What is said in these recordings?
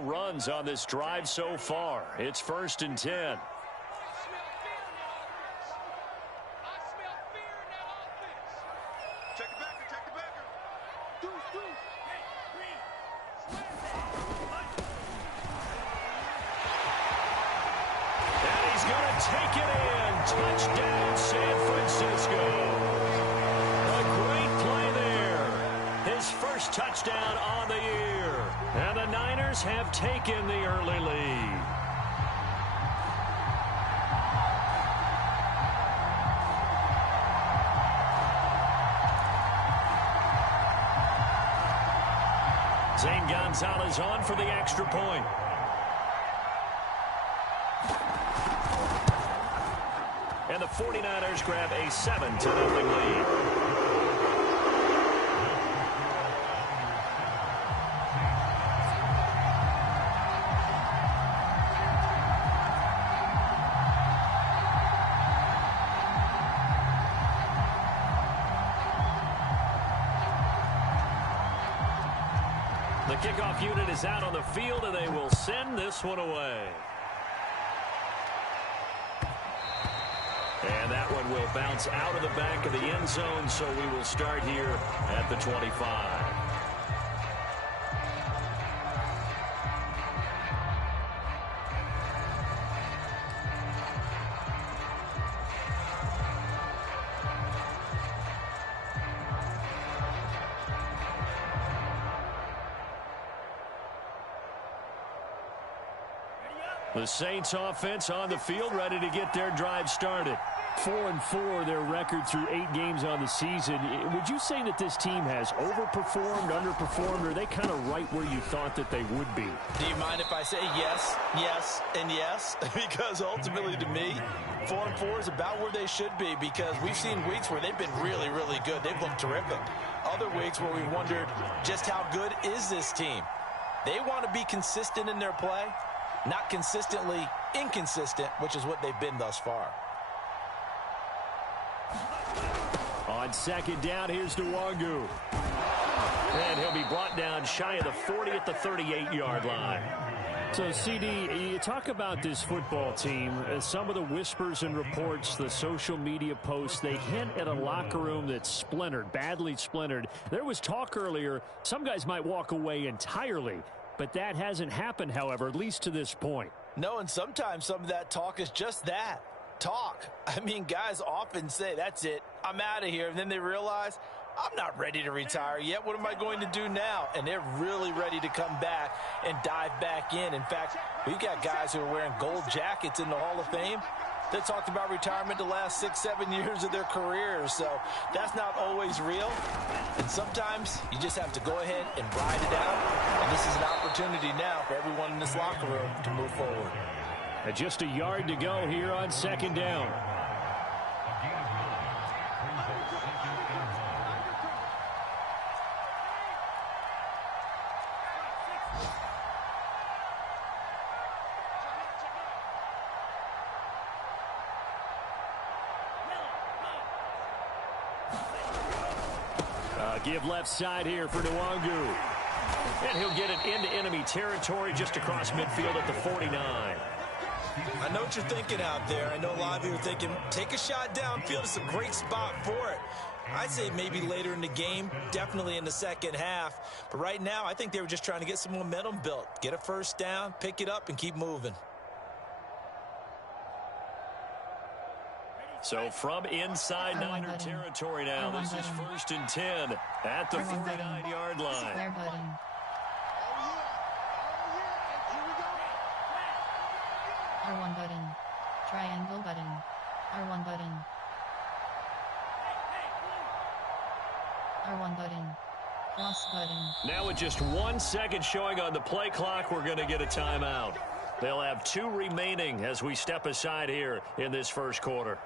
no runs on this drive so far. It's 1st and 10. Take it in. Touchdown, San Francisco. A great play there. His first touchdown on the year. And the Niners have taken the early lead. Zane Gonzalez on for the extra point. And the 49ers grab a 7-0 lead. The kickoff unit is out on the field, and they will send this one away. And that one will bounce out of the back of the end zone, so we will start here at the 25. The Saints offense on the field, ready to get their drive started. 4-4 their record through 8 games on the season. Would you say that this team has overperformed, underperformed, or are they kind of right where you thought that they would be? Do you mind if I say yes, yes, and yes? Because ultimately to me, 4-4 is about where they should be, because we've seen weeks where they've been really, really good. They've looked terrific. Other weeks where we wondered just how good is this team. They want to be consistent in their play, not consistently inconsistent, which is what they've been thus far. On second down, here's Nwangu. And he'll be brought down shy of the 40 at the 38-yard line. So, CD, you talk about this football team. Some of the whispers and reports, the social media posts, they hint at a locker room that's splintered, badly splintered. There was talk earlier, some guys might walk away entirely. But that hasn't happened, however, at least to this point. No, and sometimes some of that talk is just that. Talk. I mean, guys often say, that's it, I'm out of here. And then they realize, I'm not ready to retire yet. What am I going to do now? And they're really ready to come back and dive back in. In fact, we've got guys who are wearing gold jackets in the Hall of Fame that talked about retirement the last 6-7 years of their careers. So that's not always real. And sometimes you just have to go ahead and ride it out. And this is an opportunity now for everyone in this locker room to move forward. And just a yard to go here on second down. Give left side here for Nwangu. And he'll get it into enemy territory just across midfield at the 49. I know what you're thinking out there. I know a lot of you are thinking, take a shot downfield. It's a great spot for it. I'd say maybe later in the game, definitely in the second half. But right now, I think they were just trying to get some momentum built. Get a first down, pick it up, and keep moving. So from inside Niner territory now, this is 1st and 10 at the 49-yard line. R1 button. Triangle button. R1 button. R1 button. Cross button. Now with just 1 second showing on the play clock, we're going to get a timeout. They'll have 2 remaining as we step aside here in this first quarter.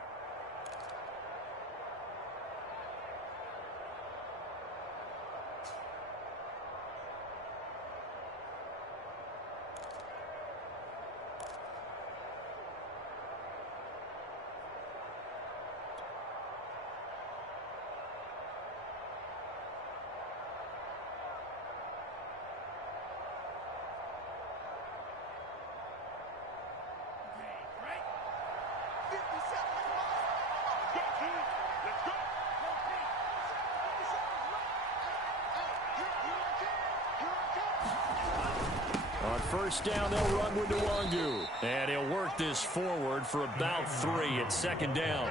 On first down, they'll run with Nwangu. And he'll work this forward for about 3 at second down.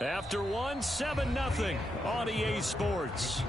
After 1, 7-0 on EA Sports.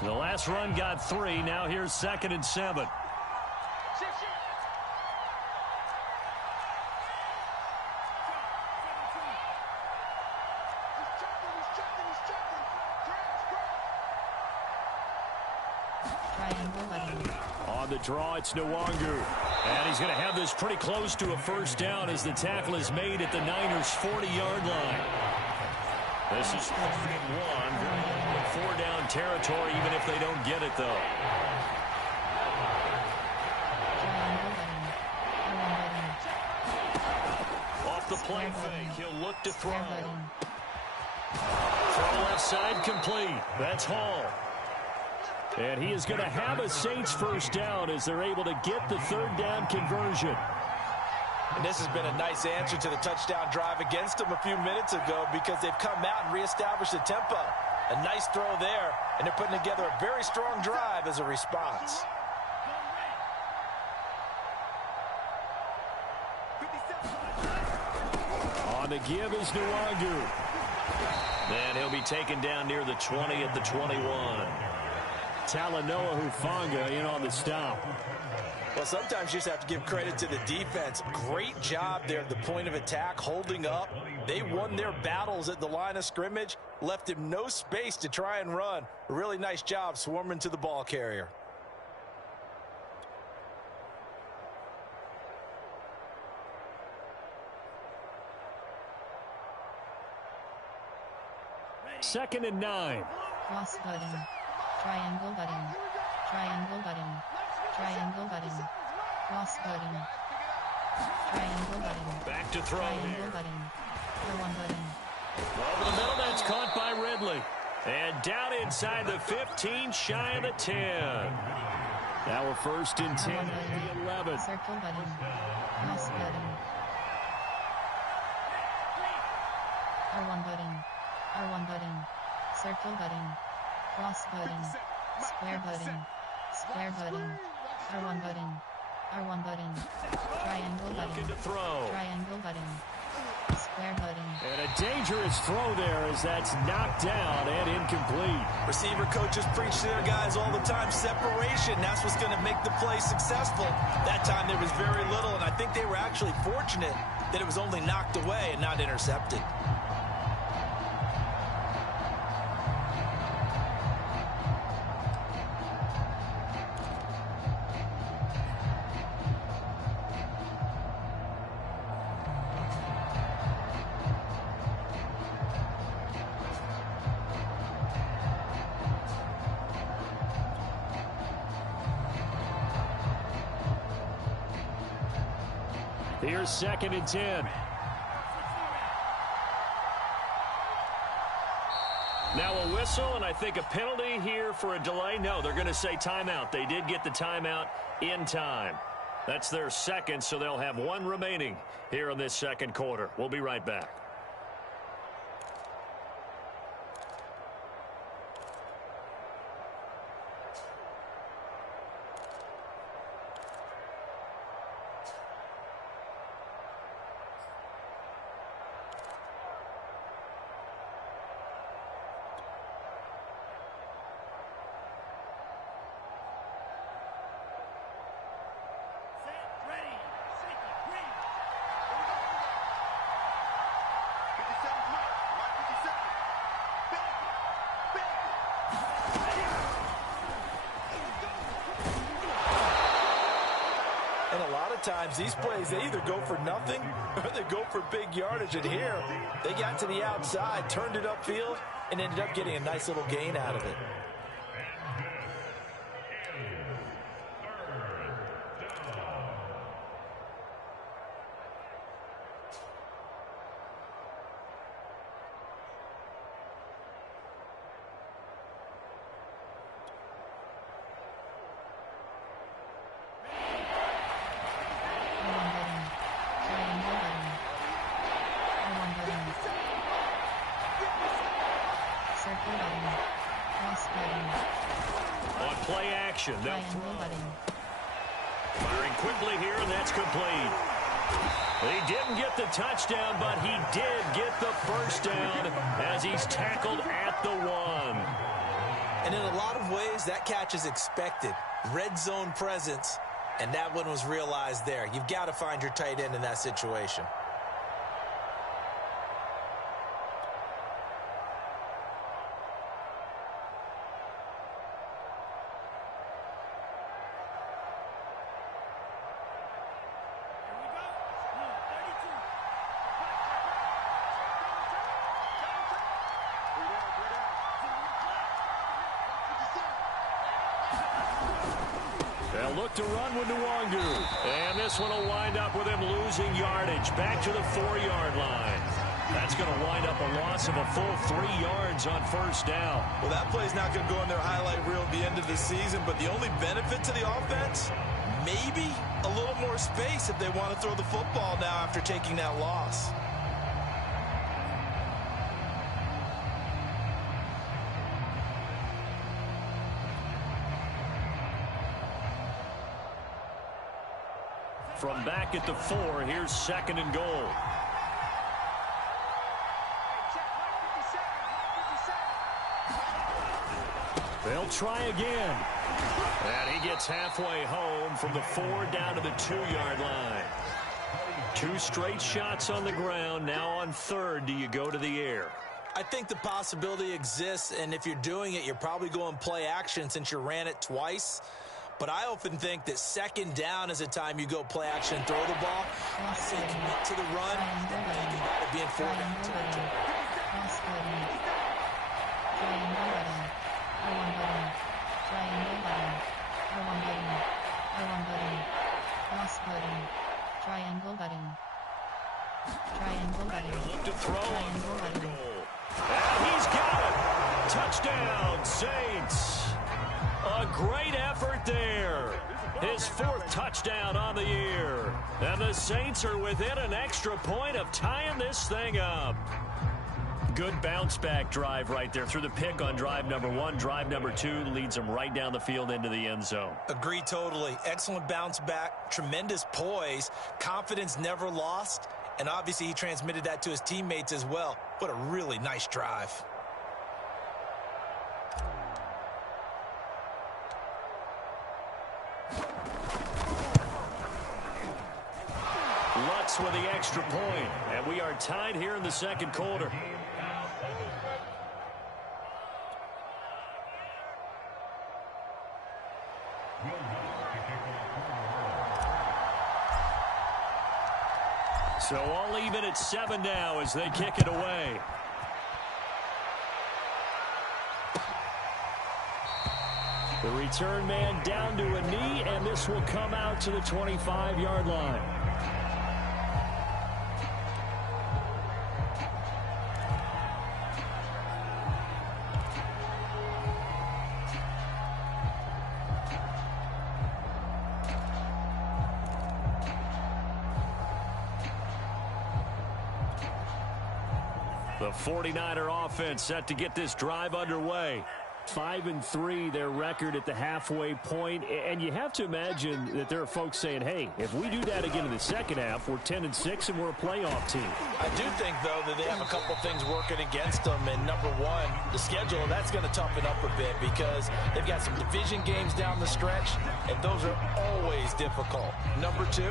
The last run got 3. Now here's 2nd and 7. On the draw, it's Nwangu. And he's going to have this pretty close to a first down as the tackle is made at the Niners' 40-yard line. This is 3-1. 4-down territory, even if they don't get it, though. Off the play fake, he'll look to throw. Throw left side complete. That's Hall. And he is going to have a Saints first down as they're able to get the 3rd down conversion. And this has been a nice answer to the touchdown drive against them a few minutes ago because they've come out and reestablished the tempo. A nice throw there, and they're putting together a very strong drive as a response. On the give is Nwangu. And he'll be taken down near the 20 at the 21. Talanoa Hufanga in on the stop. Well, sometimes you just have to give credit to the defense. Great job there at the point of attack, holding up. They won their battles at the line of scrimmage, left him no space to try and run. A really nice job swarming to the ball carrier. Second and 9. Cross button. Triangle button. Triangle button. Triangle button. Cross button. Triangle button. Back to throw Triangle here. button. R1 button. Over the middle, that's caught by Ridley. And down inside the 15, shy of the 10. Now we're first and 10 R1 at the 11. Circle button. Cross button. R1 button. R1 button. Circle button. Cross button. Square button. Square button. R1 button. R1 button. Triangle Looking button. to throw. Triangle button. Square button. And a dangerous throw there as that's knocked down and incomplete. Receiver coaches preach to their guys all the time. Separation, that's what's going to make the play successful. That time there was very little, and I think they were actually fortunate that it was only knocked away and not intercepted. Here's second and 10. Now a whistle, and I think a penalty here for a delay. No, they're going to say timeout. They did get the timeout in time. That's their second, so they'll have 1 remaining here in this second quarter. We'll be right back. times these plays, they either go for nothing or they go for big yardage. And here, they got to the outside, turned it upfield, and ended up getting a nice little gain out of it. On play action. Firing quickly here, and that's complete. He didn't get the touchdown, but he did get the first down as he's tackled at the 1. And in a lot of ways, that catch is expected. Red zone presence, and that one was realized there. You've got to find your tight end in that situation. They'll look to run with Nwangu. And this one will wind up with him losing yardage back to the 4-yard line. That's going to wind up a loss of a full 3 yards on first down. Well, that play's not going to go in their highlight reel at the end of the season, but the only benefit to the offense, maybe a little more space if they want to throw the football now after taking that loss. From back at the 4, here's 2nd and goal. They'll try again. And he gets halfway home from the 4 down to the 2-yard line. 2 straight shots on the ground. Now on 3rd, do you go to the air? I think the possibility exists, and if you're doing it, you're probably going play action since you ran it twice. But I often think that 2nd down is a time you go play action and throw the ball. I say commit to the run and think about it being 4 down territory. Triangle button. Triangle button. Look to throw on goal. And he's got it. Touchdown, Saints. A great effort there. His 4th touchdown on the year. And the Saints are within an extra point of tying this thing up. Good bounce-back drive right there through the pick on drive number 1. Drive number 2 leads them right down the field into the end zone. Agree totally. Excellent bounce back, tremendous poise, confidence never lost, and obviously he transmitted that to his teammates as well. What a really nice drive. Lutz with the extra point, and we are tied here in the 2nd quarter. So all even at 7 now as they kick it away. The return man down to a knee, and this will come out to the 25-yard line. The 49er offense set to get this drive underway. 5-3 their record at the halfway point, and you have to imagine that there are folks saying, hey, if we do that again in the second half, we're 10-6 and we're a playoff team. I do think, though, that they have a couple things working against them, and number 1, the schedule, that's going to toughen up a bit because they've got some division games down the stretch, and those are always difficult. Number 2,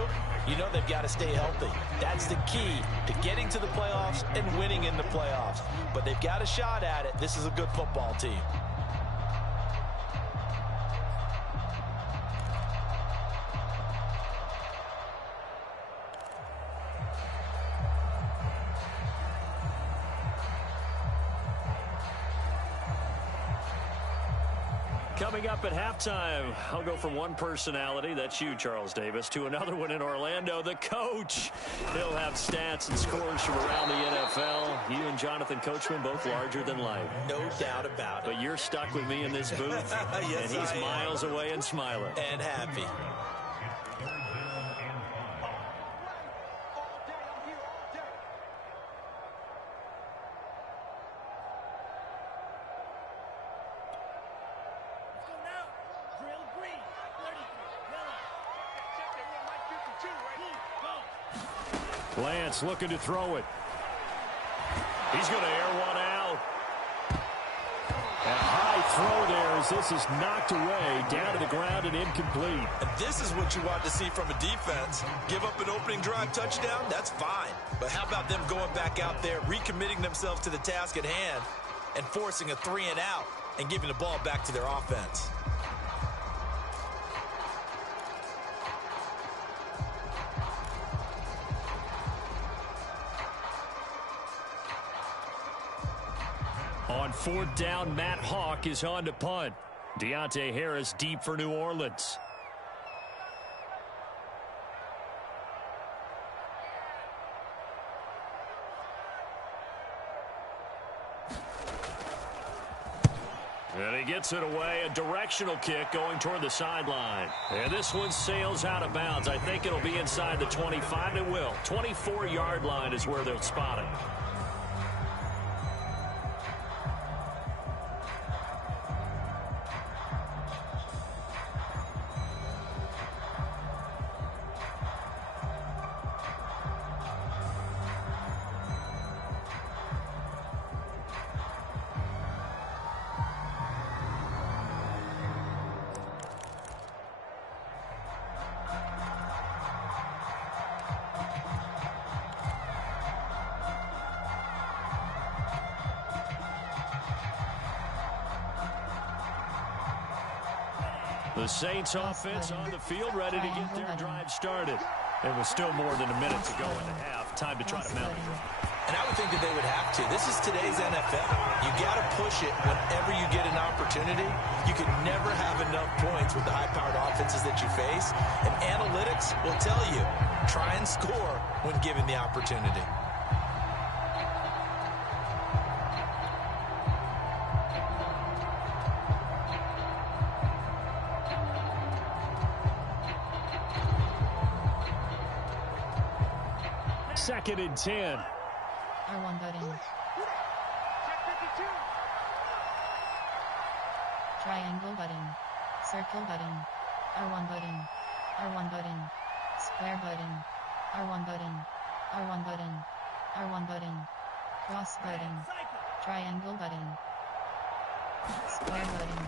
you know they've got to stay healthy. That's the key to getting to the playoffs and winning in the playoffs. But they've got a shot at it. This is a good football team. Coming up at halftime, I'll go from one personality, that's you, Charles Davis, to another one in Orlando, the coach. He'll have stats and scores from around the NFL. You and Jonathan Coachman, both larger than life. No doubt about it. But you're stuck with me in this booth, yes, and he's miles away and smiling. And happy. Lance looking to throw it. He's going to air one out. A high throw there as this is knocked away, down to the ground and incomplete. And this is what you want to see from a defense. Give up an opening drive touchdown, that's fine. But how about them going back out there, recommitting themselves to the task at hand, and forcing a 3-and-out and giving the ball back to their offense? On fourth down, Matt Hawk is on to punt. Deontay Harris deep for New Orleans. And he gets it away, a directional kick going toward the sideline. And this one sails out of bounds. I think it'll be inside the 25. It will. 24-yard line is where they'll spot it. The Saints offense on the field, ready to get their drive started. It was still more than a minute to go in the half. Time to try to mount a drive. And I would think that they would have to. This is today's NFL. You got to push it whenever you get an opportunity. You can never have enough points with the high-powered offenses that you face. And analytics will tell you, try and score when given the opportunity. Second and 10. R1 button. Triangle button. Circle button. R1 button. R1 button. Square button. R1 button. R1 button. R1 button. Cross button. Triangle button. Square button.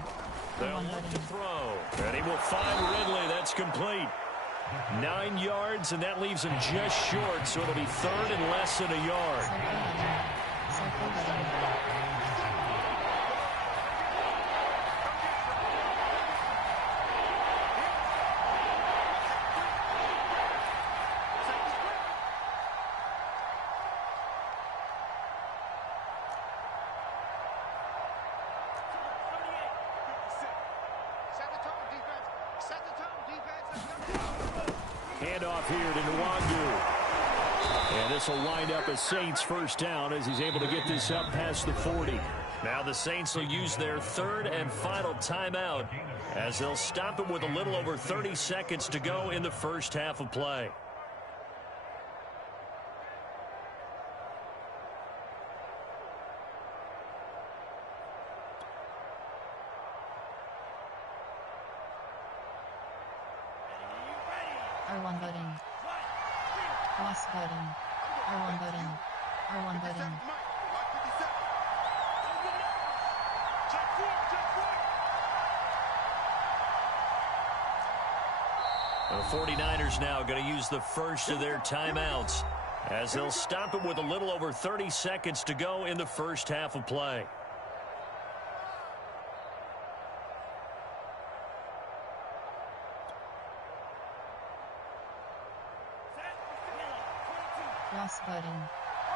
They'll R1 look button. to throw. And he will find Ridley. That's complete. 9 yards, and that leaves him just short, so it'll be third and less than a yard. Circle button. Handoff here to Nwangu. And this will wind up a Saints first down as he's able to get this up past the 40. Now the Saints will use their third and final timeout as they'll stop it with a little over 30 seconds to go in the first half of play. R1 button. Cross button. R1 button. R1 button. The 49ers now going to use the first of their timeouts as they'll stop it with a little over 30 seconds to go in the first half of play. Cross button.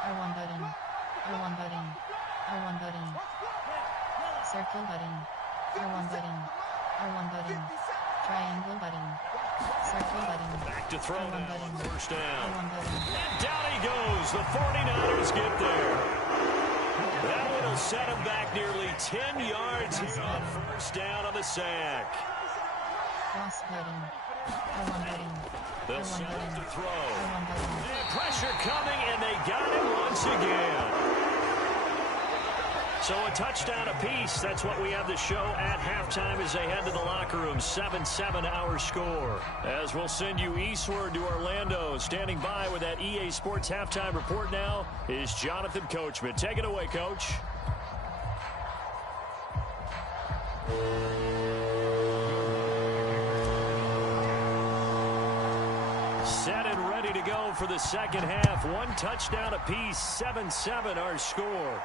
R1 button. R1 button. R1 button. Circle button. R1 button. R1 button. Triangle button. Circle button. Back to throw R1 now. button. First down. R1 button. And down he goes. The 49ers get there. That one will set him back nearly 10 yards here on first down on the sack. Cross button. R1 button. They'll R1 set him button. to throw. R1 button. And pressure coming, and they got him once again. So a touchdown apiece. That's what we have to show at halftime as they head to the locker room. 7-7 our score. As we'll send you eastward to Orlando. Standing by with that EA Sports halftime report now is Jonathan Coachman. Take it away, Coach. Set and ready to go for the second half. One touchdown apiece. 7-7 our score.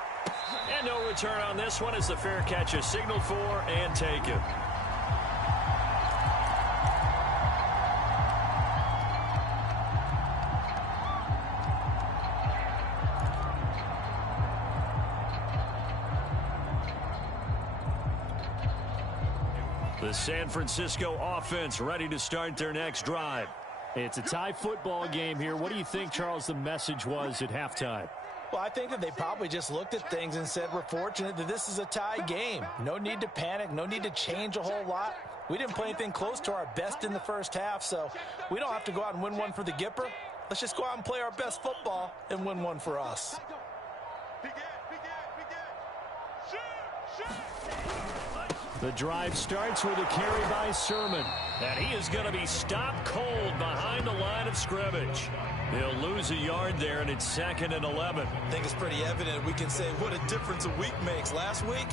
And no return on this one as the fair catch is signaled for and taken. The San Francisco offense ready to start their next drive. It's a tie football game here. What do you think, Charles, the message was at halftime? Well, I think that they probably just looked at things and said, we're fortunate that this is a tie game. No need to panic. No need to change a whole lot. We didn't play anything close to our best in the first half, so we don't have to go out and win one for the Gipper. Let's just go out and play our best football and win one for us. The drive starts with a carry by Sermon. And he is going to be stopped cold behind the line of scrimmage. He'll lose a yard there, and it's 2nd and 11. I think it's pretty evident. We can say what a difference a week makes. Last week,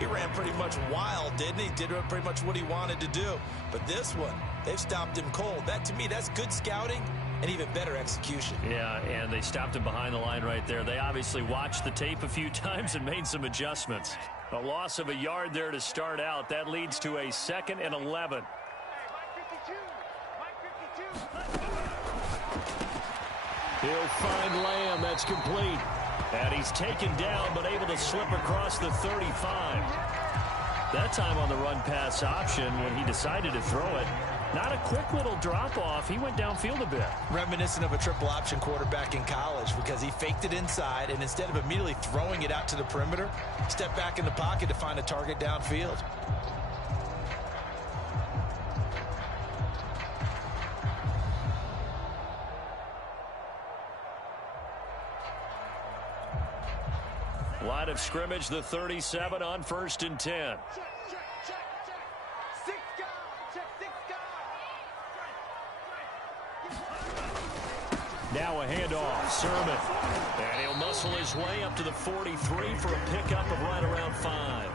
he ran pretty much wild, didn't he? Did pretty much what he wanted to do. But this one, they've stopped him cold. That, to me, that's good scouting and even better execution. Yeah, and they stopped him behind the line right there. They obviously watched the tape a few times and made some adjustmts. A loss of a yard there to start out. That leads to a 2nd and 11. He'll find Lamb. That's complete. And he's taken down but able to slip across the 35. That time on the run-pass option when he decided to throw it. Not a quick little drop-off. He went downfield a bit. Reminiscent of a triple option quarterback in college because he faked it inside, and instead of immediately throwing it out to the perimeter, stepped back in the pocket to find a target downfield. Line of scrimmage, the 37 on 1st and 10. Now a handoff. Sermon. And he'll muscle his way up to the 43 for a pickup of right around 5.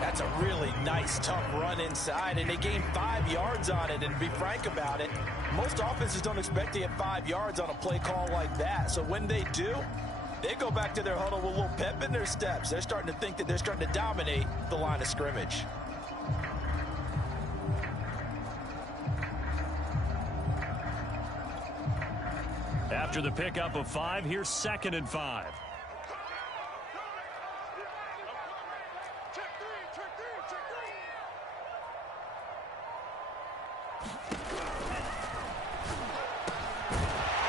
That's a really nice, tough run inside, and they gained 5 yards on it. And to be frank about it, most offenses don't expect to get 5 yards on a play call like that. So when they do, they go back to their huddle with a little pep in their steps. They're starting to think that they're starting to dominate the line of scrimmage. After the pickup of 5, here's 2nd and 5.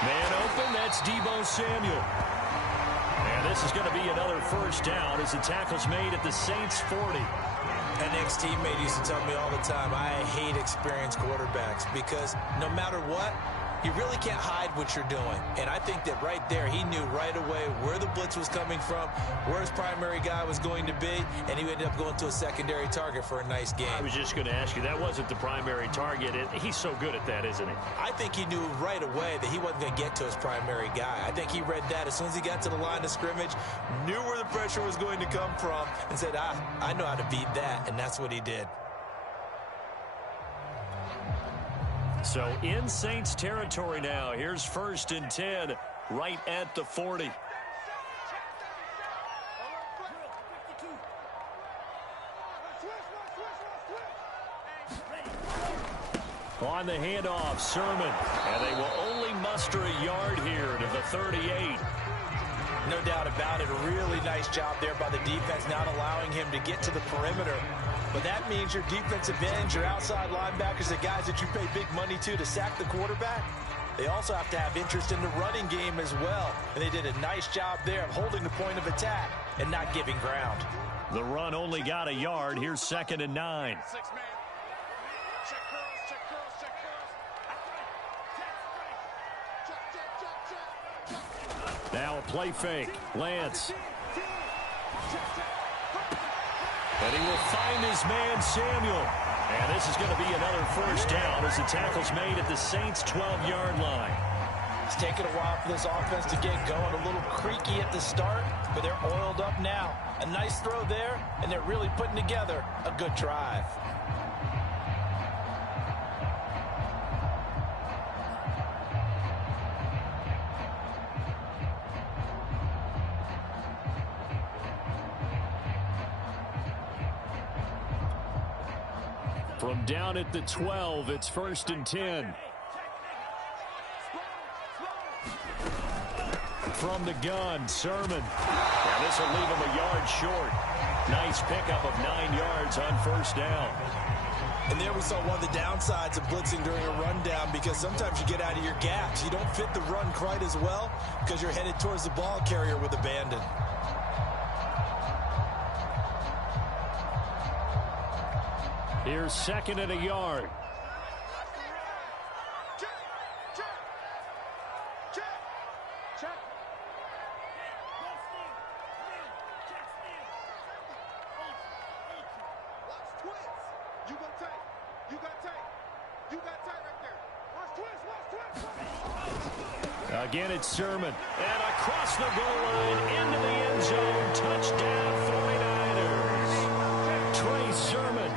Man open, that's Deebo Samuel. And this is going to be another first down as the tackle's made at the Saints' 40. An ex-teammate used to tell me all the time, I hate experienced quarterbacks because no matter what, you really can't hide what you're doing. And I think that right there, he knew right away where the blitz was coming from, where his primary guy was going to be, and he ended up going to a secondary target for a nice game. I was just going to ask you, that wasn't the primary target. He's so good at that, isn't he? I think he knew right away that he wasn't going to get to his primary guy. I think he read that as soon as he got to the line of scrimmage, knew where the pressure was going to come from, and said, I know how to beat that, and that's what he did. So in Saints territory now. Here's 1st and 10 right at the 40. On the handoff, Sermon. And they will only muster a yard here to the 38. No doubt about it. A really nice job there by the defense, not allowing him to get to the perimeter. But that means your defensive ends, your outside linebackers, the guys that you pay big money to sack the quarterback, they also have to have interest in the running game as well. And they did a nice job there of holding the point of attack and not giving ground. The run only got a yard. Here's 2nd and 9. Now a play fake. Lance. And he will find his man, Samuel. And this is going to be another first down as the tackle's made at the Saints' 12-yard line. It's taken a while for this offense to get going. A little creaky at the start, but they're oiled up now. A nice throw there, and they're really putting together a good drive. From down at the 12, it's 1st and 10. From the gun, Sermon. And this will leave him a yard short. Nice pickup of 9 yards on first down. And there we saw one of the downsides of blitzing during a rundown, because sometimes you get out of your gaps. You don't fit the run quite as well because you're headed towards the ball carrier with abandon. Here's 2nd and a yard. Again, it's Sermon. And across the goal line into the end zone. Touchdown, 49ers. Trey Sermon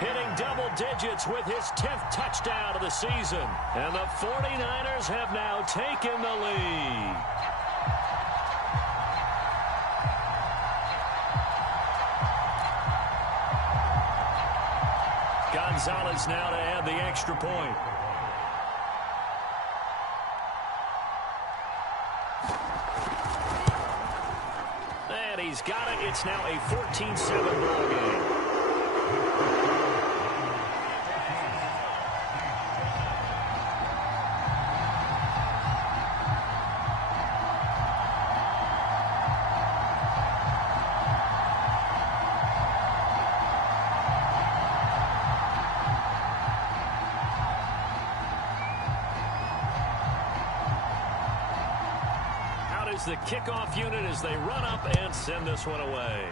hitting double digits with his 10th touchdown of the season. And the 49ers have now taken the lead. Gonzalez now to add the extra point. And he's got it. It's now a 14-7 ball game. The kickoff unit as they run up and send this one away.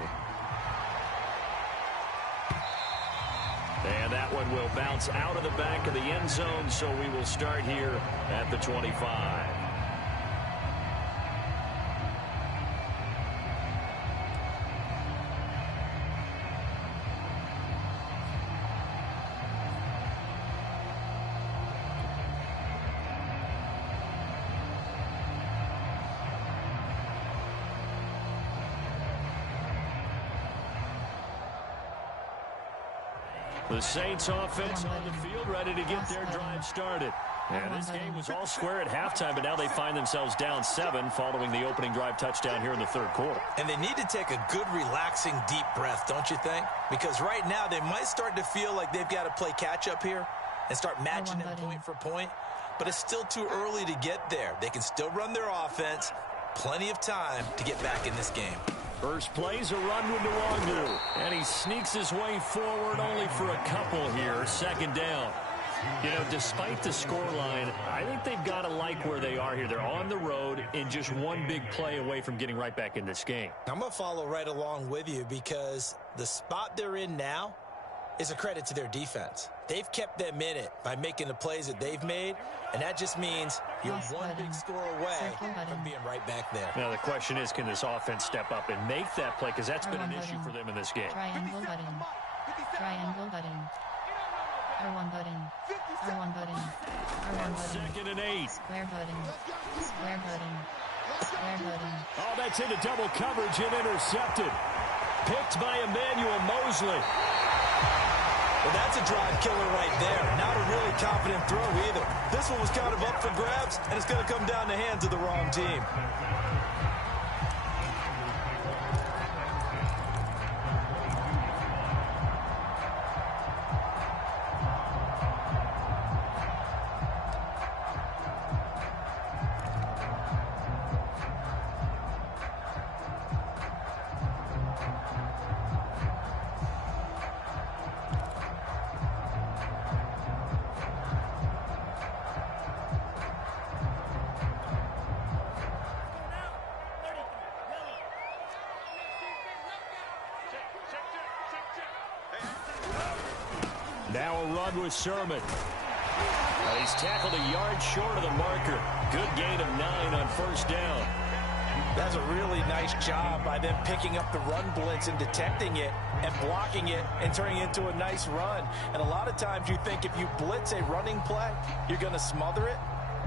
And that one will bounce out of the back of the end zone, so we will start here at the 25. The Saints offense on the field ready to get their drive started. And this game was all square at halftime, but now they find themselves down 7 following the opening drive touchdown here in the third quarter. And they need to take a good, relaxing, deep breath, don't you think? Because right now they might start to feel like they've got to play catch-up here and start matching them point for point. But it's still too early to get there. They can still run their offense. Plenty of time to get back in this game. First play's a run to Nwangu, and he sneaks his way forward only for a couple here. 2nd down. You know, despite the scoreline, I think they've got to like where they are here. They're on the road and just one big play away from getting right back in this game. I'm going to follow right along with you because the spot they're in now is a credit to their defense. They've kept them in it by making the plays that they've made, and that just means you're one big score away from being right back there. Now, the question is, can this offense step up and make that play? Because that's been an issue for them in this game. Triangle button. Triangle button. R1 button. R1 button. R1 button. 2nd and 8. Square button. Square button. Square button. Oh, that's into double coverage and intercepted. Picked by Emmanuel Mosley. Well, that's a drive killer right there. Not a really confident throw either. This one was kind of up for grabs, and it's going to come down the hands of the wrong team. Now a run with Sermon. He's tackled a yard short of the marker. Good gain of 9 on first down. That's a really nice job by them picking up the run blitz and detecting it and blocking it and turning it into a nice run. And a lot of times you think if you blitz a running play, you're going to smother it.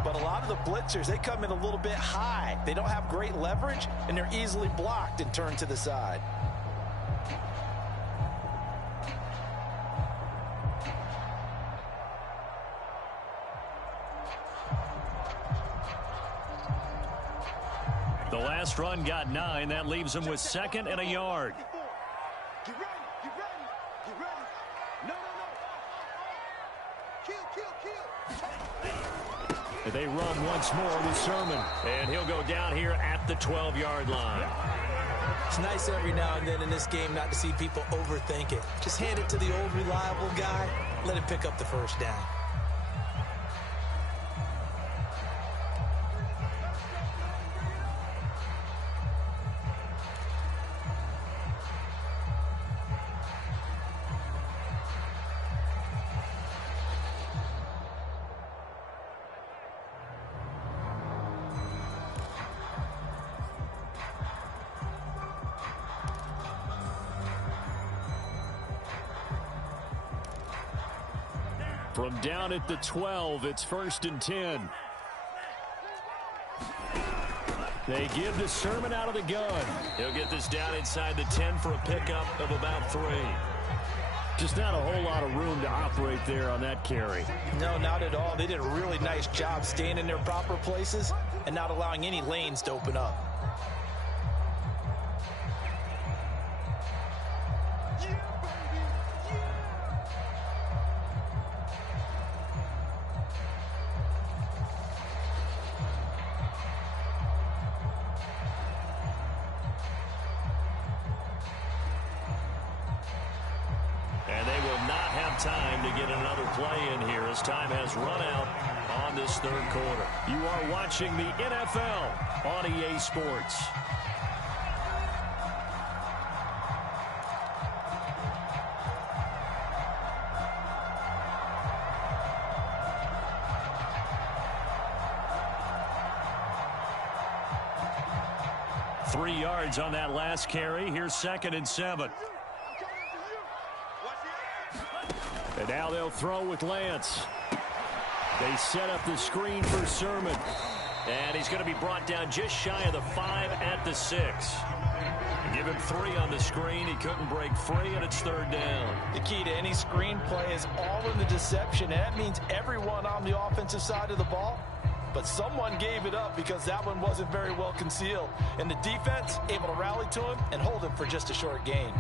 But a lot of the blitzers, they come in a little bit high. They don't have great leverage, and they're easily blocked and turned to the side. The last run got 9. That leaves him with 2nd and a yard. Get ready. Get ready. Get ready. No. Kill. They run once more with Sermon. And he'll go down here at the 12-yard line. It's nice every now and then in this game not to see people overthink it. Just hand it to the old reliable guy. Let him pick up the first down. From down at the 12, it's 1st and 10. They give the Sermon out of the gun. He'll get this down inside the 10 for a pickup of about 3. Just not a whole lot of room to operate there on that carry. No, not at all. They did a really nice job staying in their proper places and not allowing any lanes to open up. Time to get another play in here as time has run out on this 3rd quarter. You are watching the NFL on EA Sports. Three yards on that last carry. Here's 2nd and 7. And now they'll throw with Lance. They set up the screen for Sermon. And he's going to be brought down just shy of the 5 at the 6. Give him 3 on the screen. He couldn't break free, and it's 3rd down. The key to any screen play is all in the deception, and that means everyone on the offensive side of the ball. But someone gave it up because that one wasn't very well concealed. And the defense able to rally to him and hold him for just a short gain.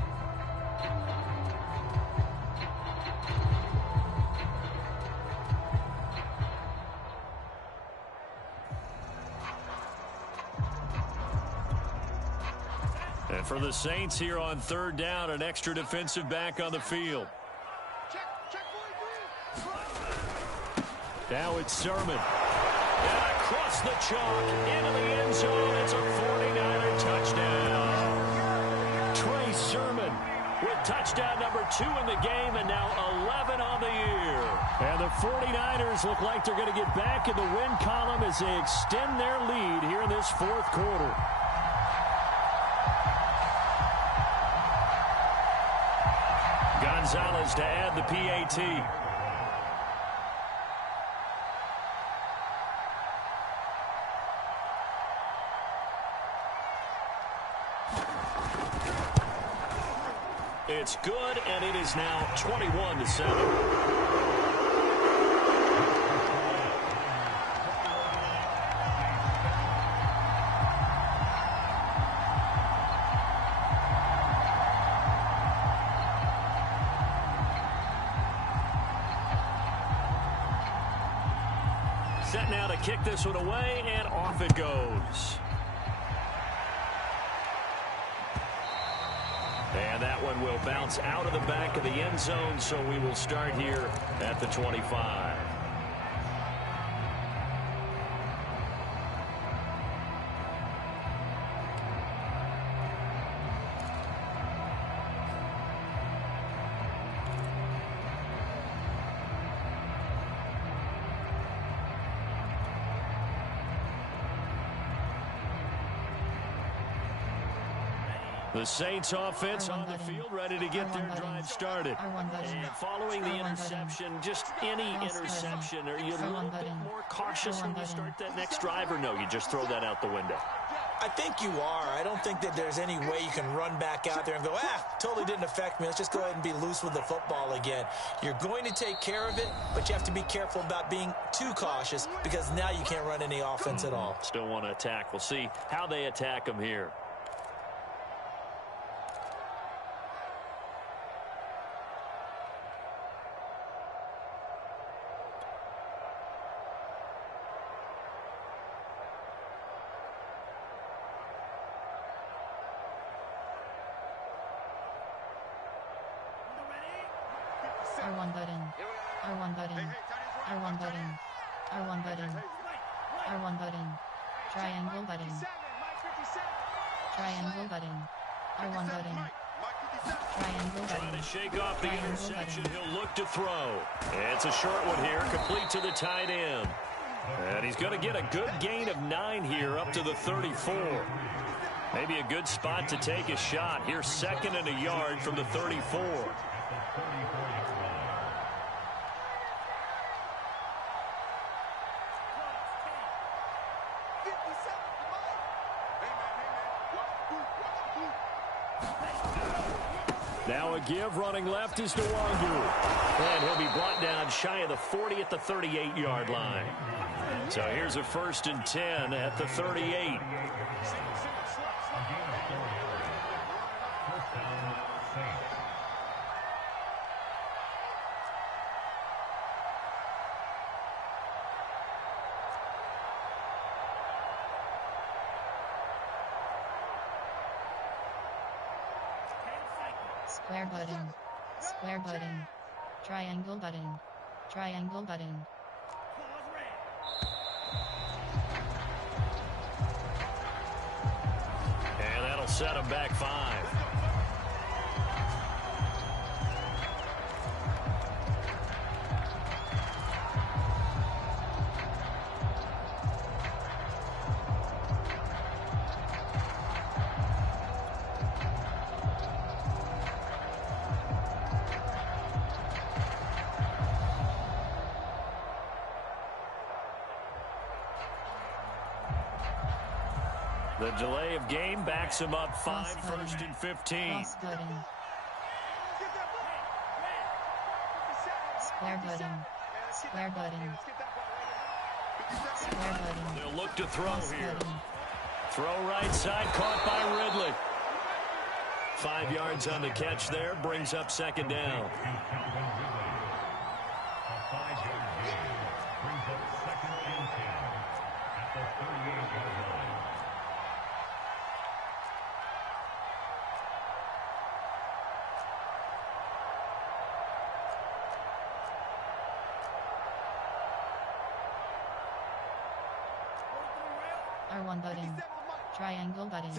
And for the Saints here on 3rd down, an extra defensive back on the field. Now it's Sermon. And across the chalk into the end zone. It's a 49er touchdown. Trey Sermon with touchdown number 2 in the game and now 11 on the year. And the 49ers look like they're going to get back in the win column as they extend their lead here in this 4th quarter. Gonzalez to add the PAT. It's good, and it is now 21-7. Set now to kick this one away, and off it goes. And that one will bounce out of the back of the end zone, so we will start here at the 25. The Saints offense on the field, ready to get their drive started. And following the interception, just any interception, are you a little bit more cautious when you start that next drive, or no, you just throw that out the window? I think you are. I don't think that there's any way you can run back out there and go, totally didn't affect me. Let's just go ahead and be loose with the football again. You're going to take care of it, but you have to be careful about being too cautious because now you can't run any offense at all. Still want to attack. We'll see how they attack them here. R1 button. R1 button. R1 button. R1 button. R1 button. Triangle button. Triangle button. R1 button. Triangle button. Trying to shake off the interception. He'll look to throw. It's a short one here, complete to the tight end. And he's going to get a good gain of 9 here up to the 34. Maybe a good spot to take a shot. Here's 2nd and a yard from the 34. Now a give, running left is Nwangu. And he'll be brought down shy of the 40 at the 38-yard line. So here's a 1st and 10 at the 38. Square button. Square button. Triangle button. Triangle button. And that'll set him back 5. The delay of game backs him up 5, 1st and 15. Cross button. Square button. Square button. Square button. They'll look to throw Cross here. button. Throw right side, caught by Ridley. 5 yards on the catch there, brings up 2nd down. R1 button. Triangle button.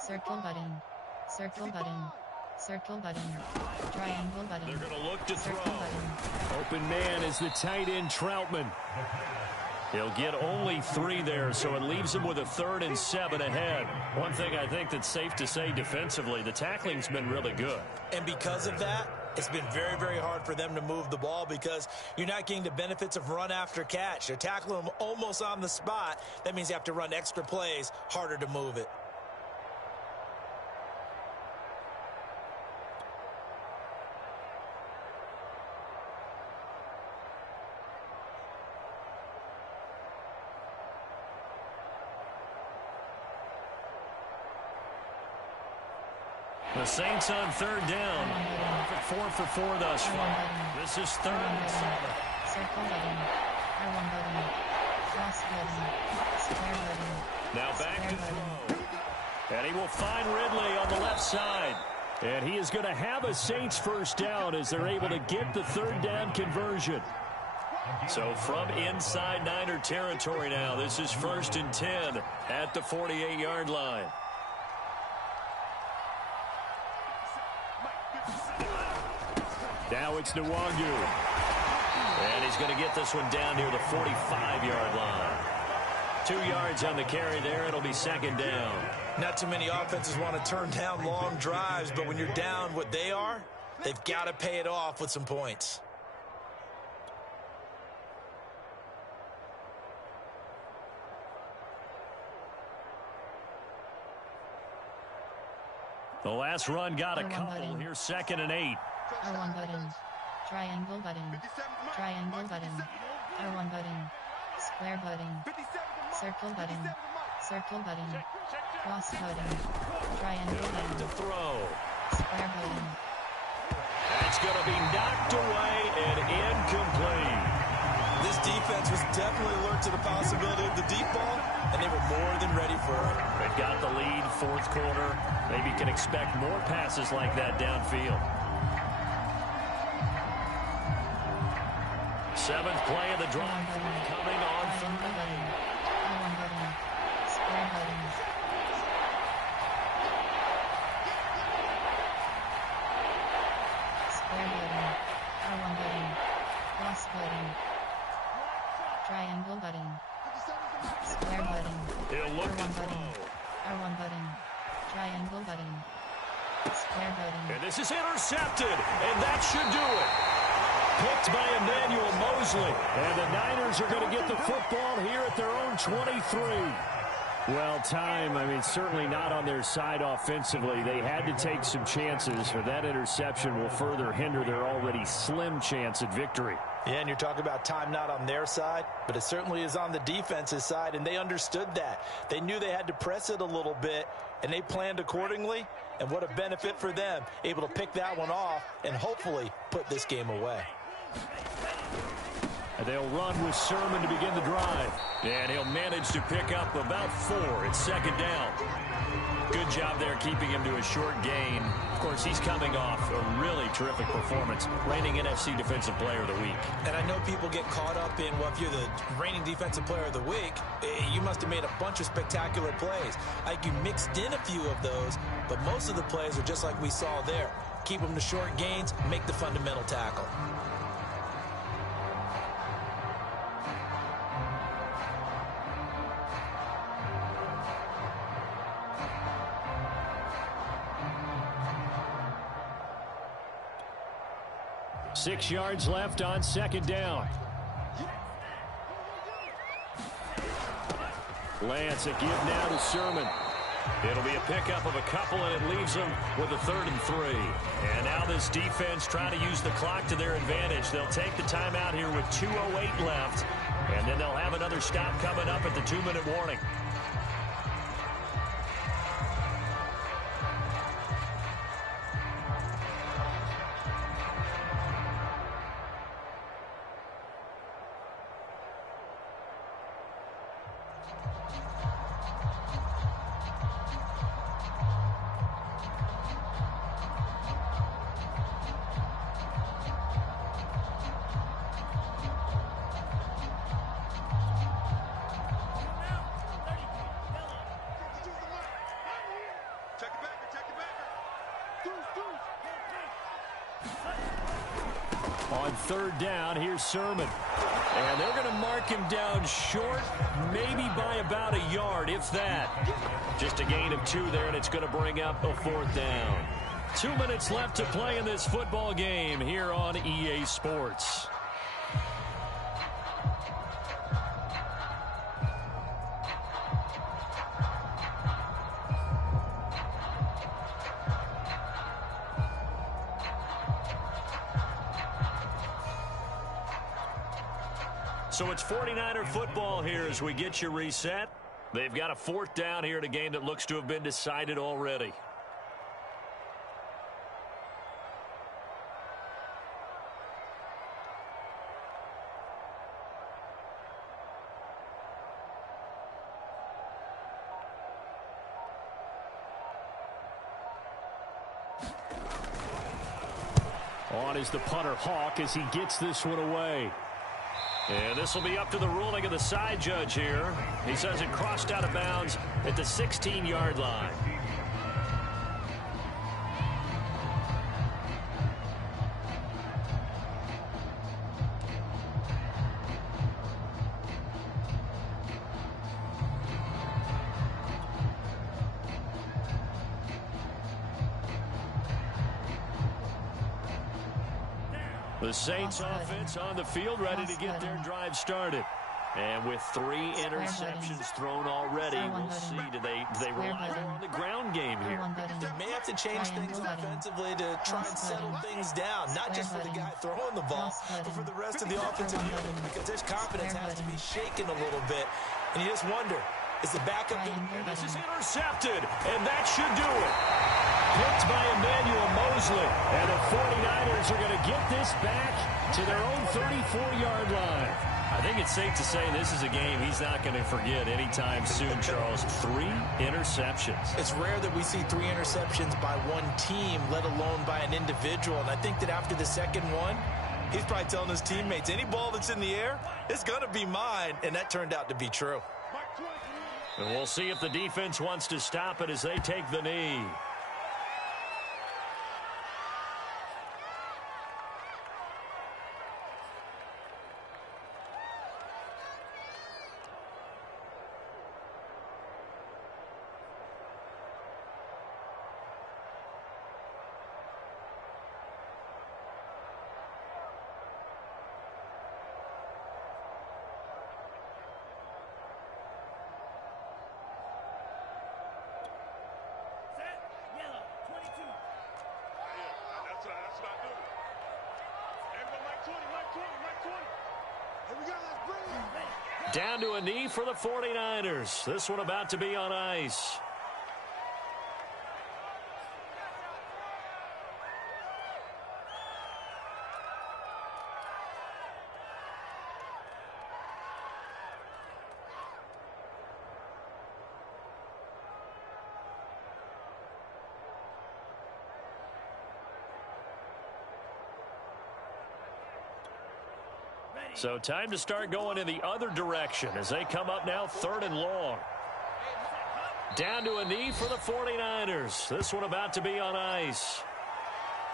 Circle button. Circle button. Circle button. Triangle button. They're going to look to Circle throw. button. Open man is the tight end, Troutman. He'll get only 3 there, so it leaves him with a 3rd and 7 ahead. One thing I think that's safe to say defensively, the tackling's been really good. And because of that, it's been very, very hard for them to move the ball because you're not getting the benefits of run after catch. They're tackling them almost on the spot. That means you have to run extra plays, harder to move it. The Saints on 3rd down. 4 for 4 thus far. This is 3rd and 7. Circle button. R1 button. Cross button. Square button. Now back to Square button. throw. And he will find Ridley on the left side. And he is going to have a Saints 1st down as they're able to get the 3rd down conversion. So from inside Niner territory now, this is 1st and 10 at the 48-yard line. Now it's Nwangu. And he's going to get this one down near the 45-yard line. 2 yards on the carry there. It'll be 2nd down. Not too many offenses want to turn down long drives, but when you're down what they are, they've got to pay it off with some points. The last run got a couple. Here's 2nd and 8. R1 button. Triangle button. Triangle button. R1 button. Square button. Circle button. Circle button. Cross button. Triangle button. To throw. Square button. That's going to be knocked away and incomplete. This defense was definitely alert to the possibility of the deep ball, and they were more than ready for it. They've got the lead, 4th quarter. Maybe can expect more passes like that downfield. 7th play of the drive coming on. Triangle button. R1 button. Square button. Square button. R1 button. Cross button. Triangle button. Square button. He'll look R1 to throw. button. R1 button. Triangle button. Square button. And this is intercepted, and that should do it. Picked by Emmanuel Mosley. And the Niners are going to get the football here at their own 23. Well, certainly not on their side offensively. They had to take some chances, or that interception will further hinder their already slim chance at victory. Yeah, and you're talking about time not on their side, but it certainly is on the defense's side, and they understood that. They knew they had to press it a little bit, and they planned accordingly, and what a benefit for them, able to pick that one off and hopefully put this game away. And they'll run with Sermon to begin the drive. And he'll manage to pick up about 4. It's 2nd down. Good job there keeping him to a short gain. Of course, he's coming off a really terrific performance, reigning NFC Defensive Player of the Week. And I know people get caught up in, well, if you're the reigning Defensive Player of the Week, you must have made a bunch of spectacular plays. Like you mixed in a few of those, but most of the plays are just like we saw there. Keep them to short gains, make the fundamental tackle. Six yards left on 2nd down. Lance, a give now to Sermon. It'll be a pickup of a couple, and it leaves them with a 3rd and 3. And now this defense trying to use the clock to their advantage. They'll take the timeout here with 2:08 left, and then they'll have another stop coming up at the 2-minute warning. On 3rd down, here's Sermon. And they're going to mark him down short, maybe by about a yard, if that. Just a gain of 2 there, and it's going to bring up a 4th down. 2 minutes left to play in this football game here on EA Sports. So it's 49er football here as we get you reset. They've got a 4th down here in a game that looks to have been decided already. On is the punter, Hawk, as he gets this one away. And this will be up to the ruling of the side judge here. He says it crossed out of bounds at the 16-yard line. The Saints offense on the field, ready to get their drive started. And with 3 interceptions thrown already, we'll see. Do they rely more on the ground game here? They may have to change things defensively to try and settle things down. Not just for the guy throwing the ball, but for the rest of the offensive unit. Because their confidence has to be shaken a little bit. And you just wonder, is the backup going to... This is intercepted, and that should do it. Picked by Emmanuel Mosley. And the 49ers are going to get this back to their own 34-yard line. I think it's safe to say this is a game he's not going to forget anytime soon, Charles. 3 interceptions. It's rare that we see 3 interceptions by one team, let alone by an individual. And I think that after the second one, he's probably telling his teammates, any ball that's in the air, it's going to be mine. And that turned out to be true. And we'll see if the defense wants to stop it as they take the knee. Down to a knee for the 49ers. This one about to be on ice. So time to start going in the other direction as they come up now 3rd and long. Down to a knee for the 49ers. This one about to be on ice.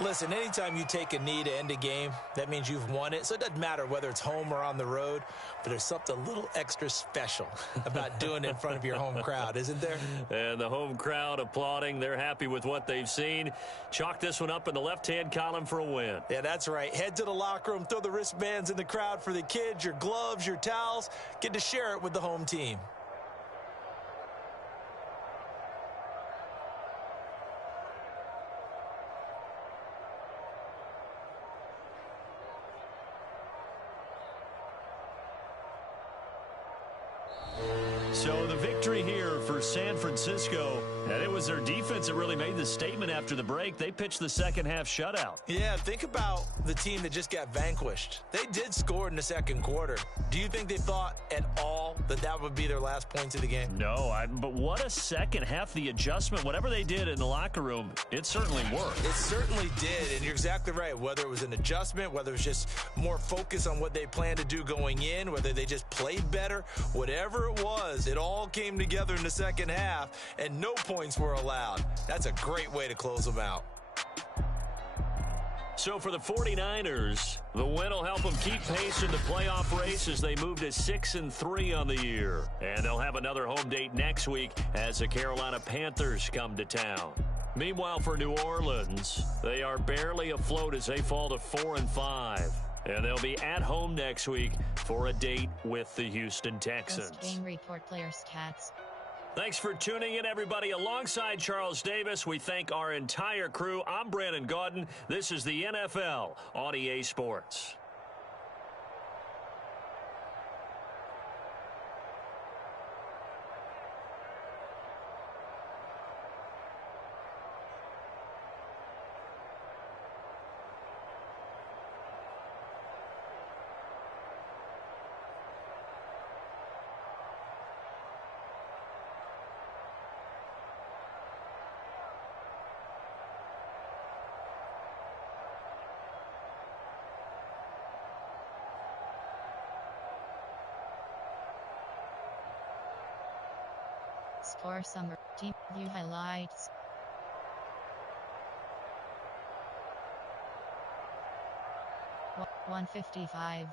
Listen, anytime you take a knee to end a game, that means you've won it. So it doesn't matter whether it's home or on the road, but there's something a little extra special about doing it in front of your home crowd, isn't there? And the home crowd applauding. They're happy with what they've seen. Chalk this one up in the left-hand column for a win. Yeah, that's right. Head to the locker room, throw the wristbands in the crowd for the kids, your gloves, your towels. Get to share it with the home team. So the victory here for San Francisco, and it was their defense that really made the statement after the break. They pitched the second half shutout. Yeah, think about the team that just got vanquished. They did score in the second quarter. Do you think they thought at all that that would be their last points of the game? No, but what a second half. The adjustment, whatever they did in the locker room, it certainly worked. It certainly did, and you're exactly right. Whether it was an adjustment, whether it was just more focus on what they planned to do going in, whether they just played better, whatever it was, it all came together in the second half, and no points were allowed. That's a great way to close them out. So for the 49ers, the win will help them keep pace in the playoff race as they move to 6-3 on the year. And they'll have another home date next week as the Carolina Panthers come to town. Meanwhile, for New Orleans, they are barely afloat as they fall to 4-5. And they'll be at home next week for a date with the Houston Texans. Post-game report player stats. Thanks for tuning in, everybody. Alongside Charles Davis, we thank our entire crew. I'm Brandon Gaudin. This is the NFL on EA Sports. Score summary. Team view highlights. Wa- 155.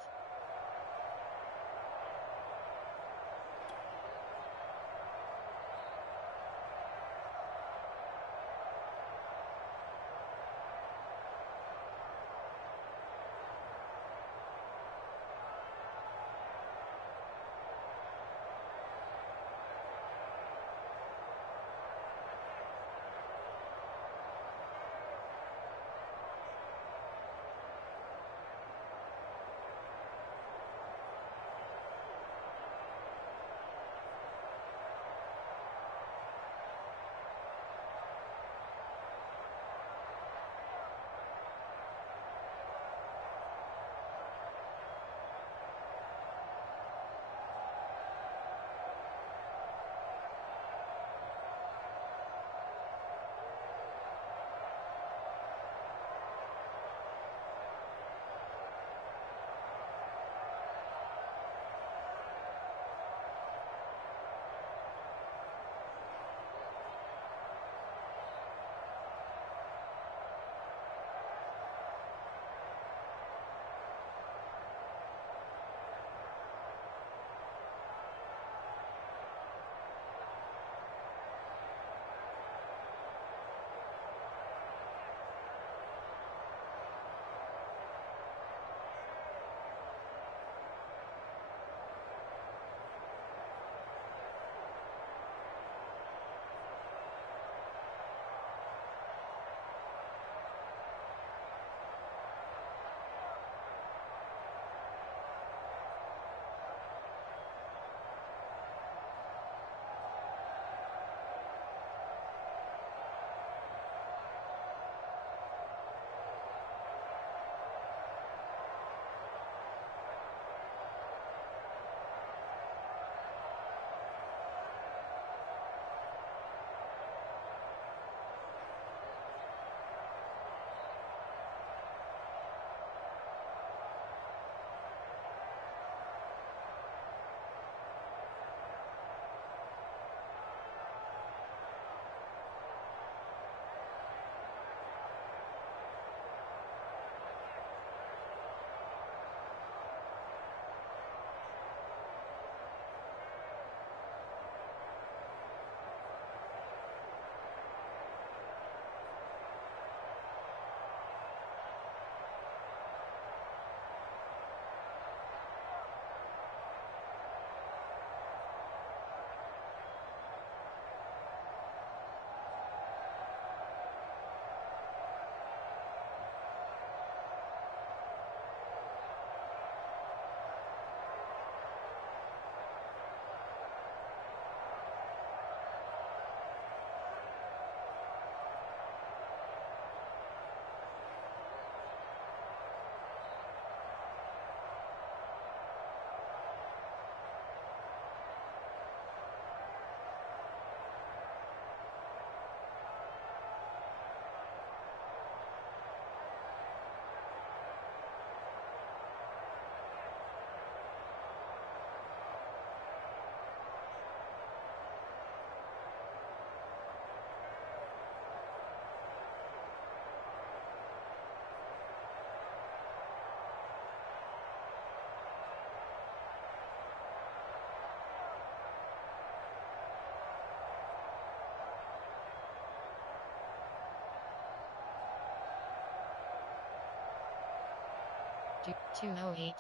208.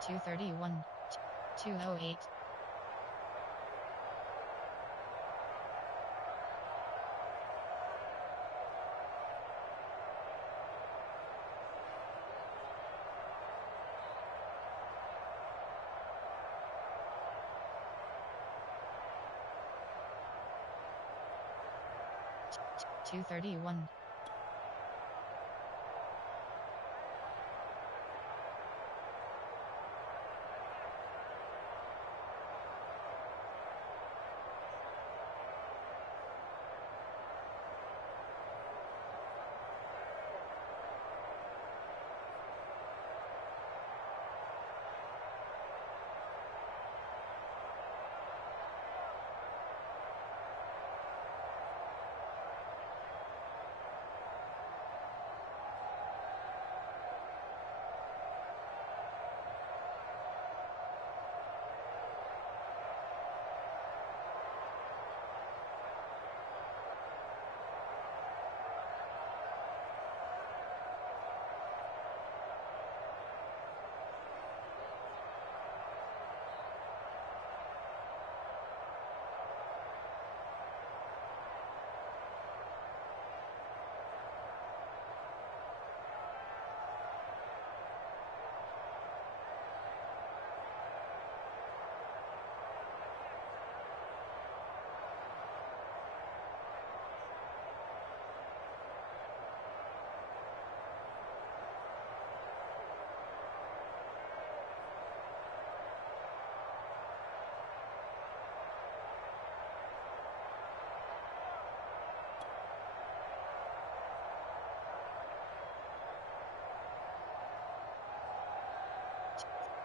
231. 208. 231.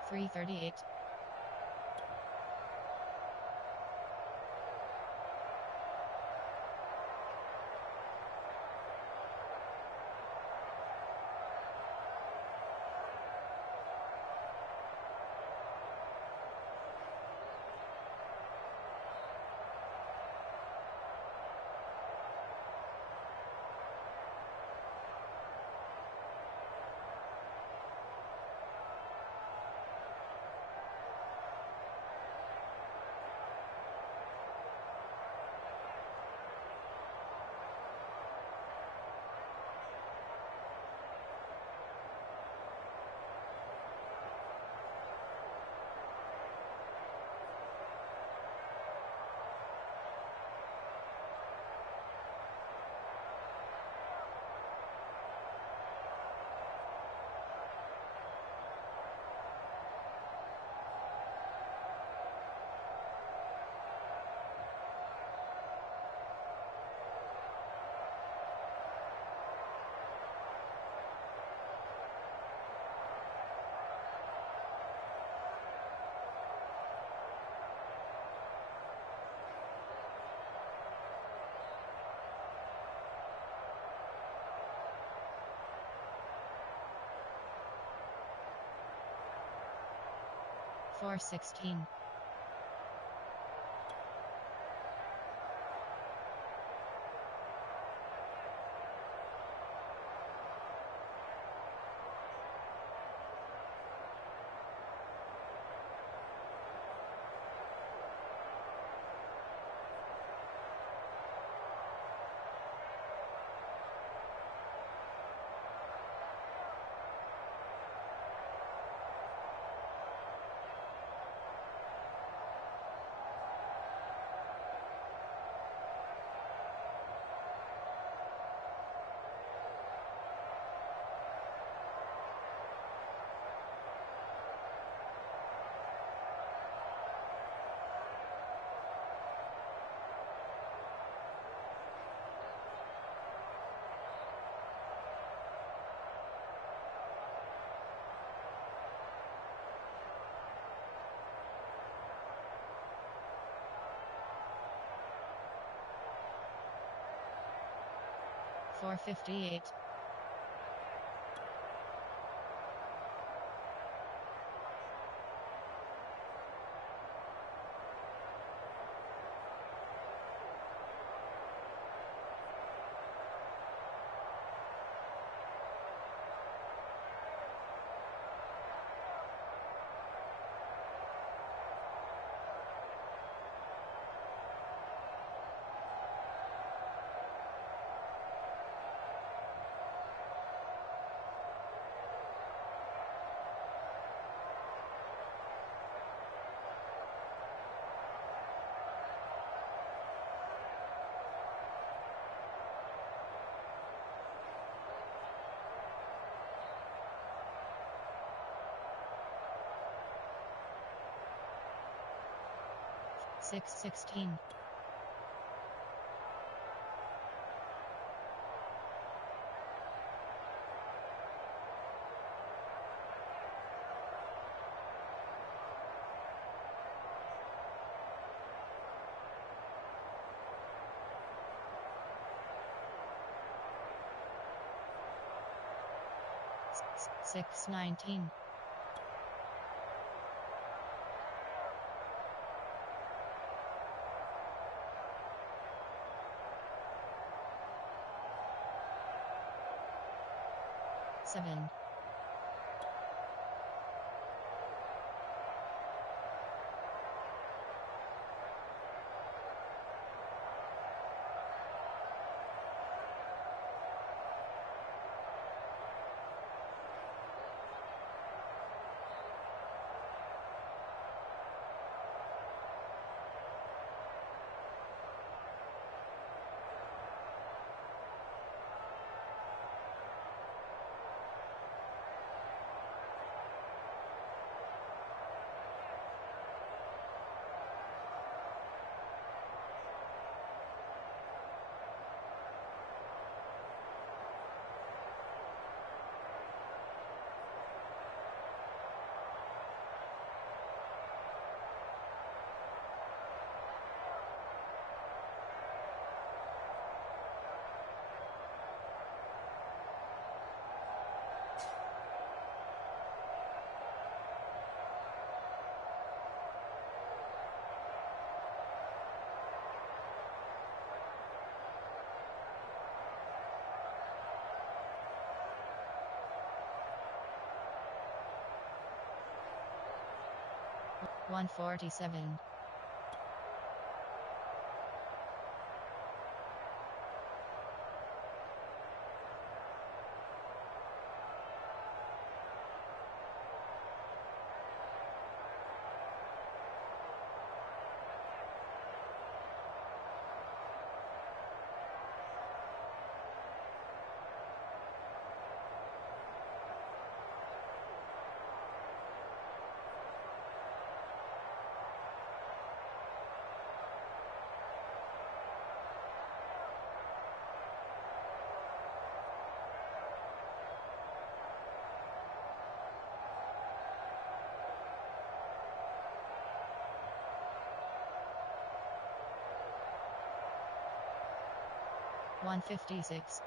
338. 416. 458. 458. 6:16. 6:19. 7. 147. 156.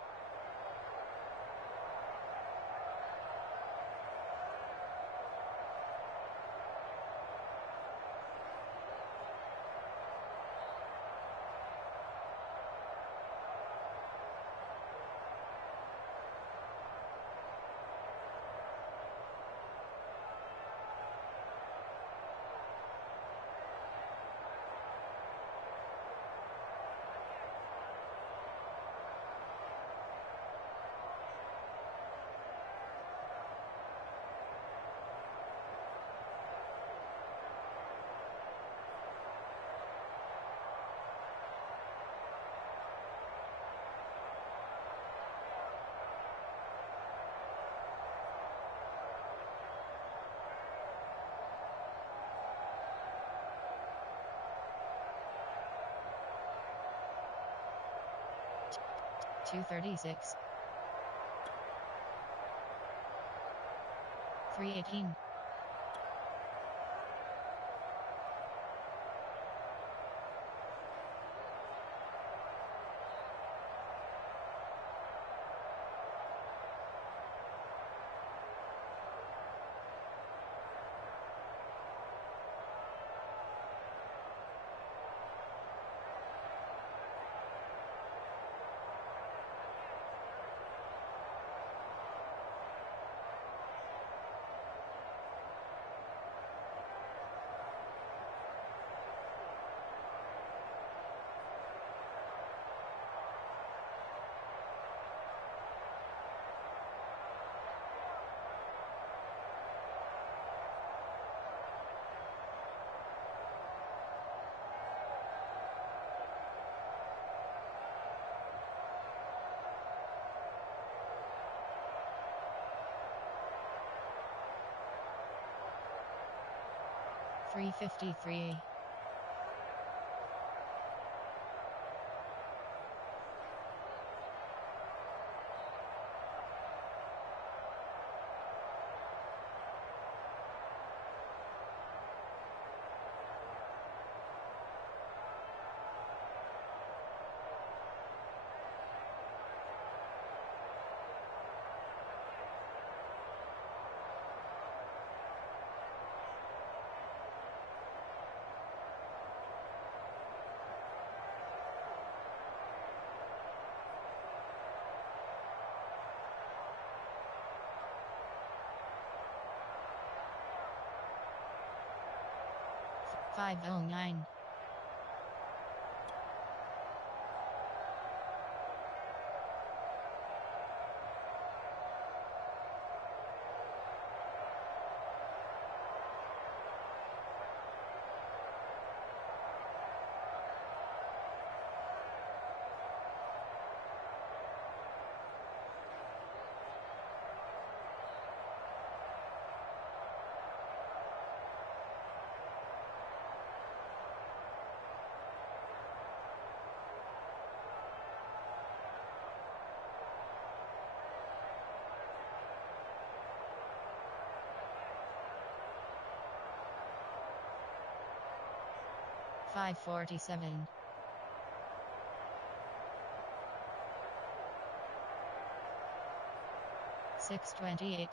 236. 318. 353. 509. $547. $628.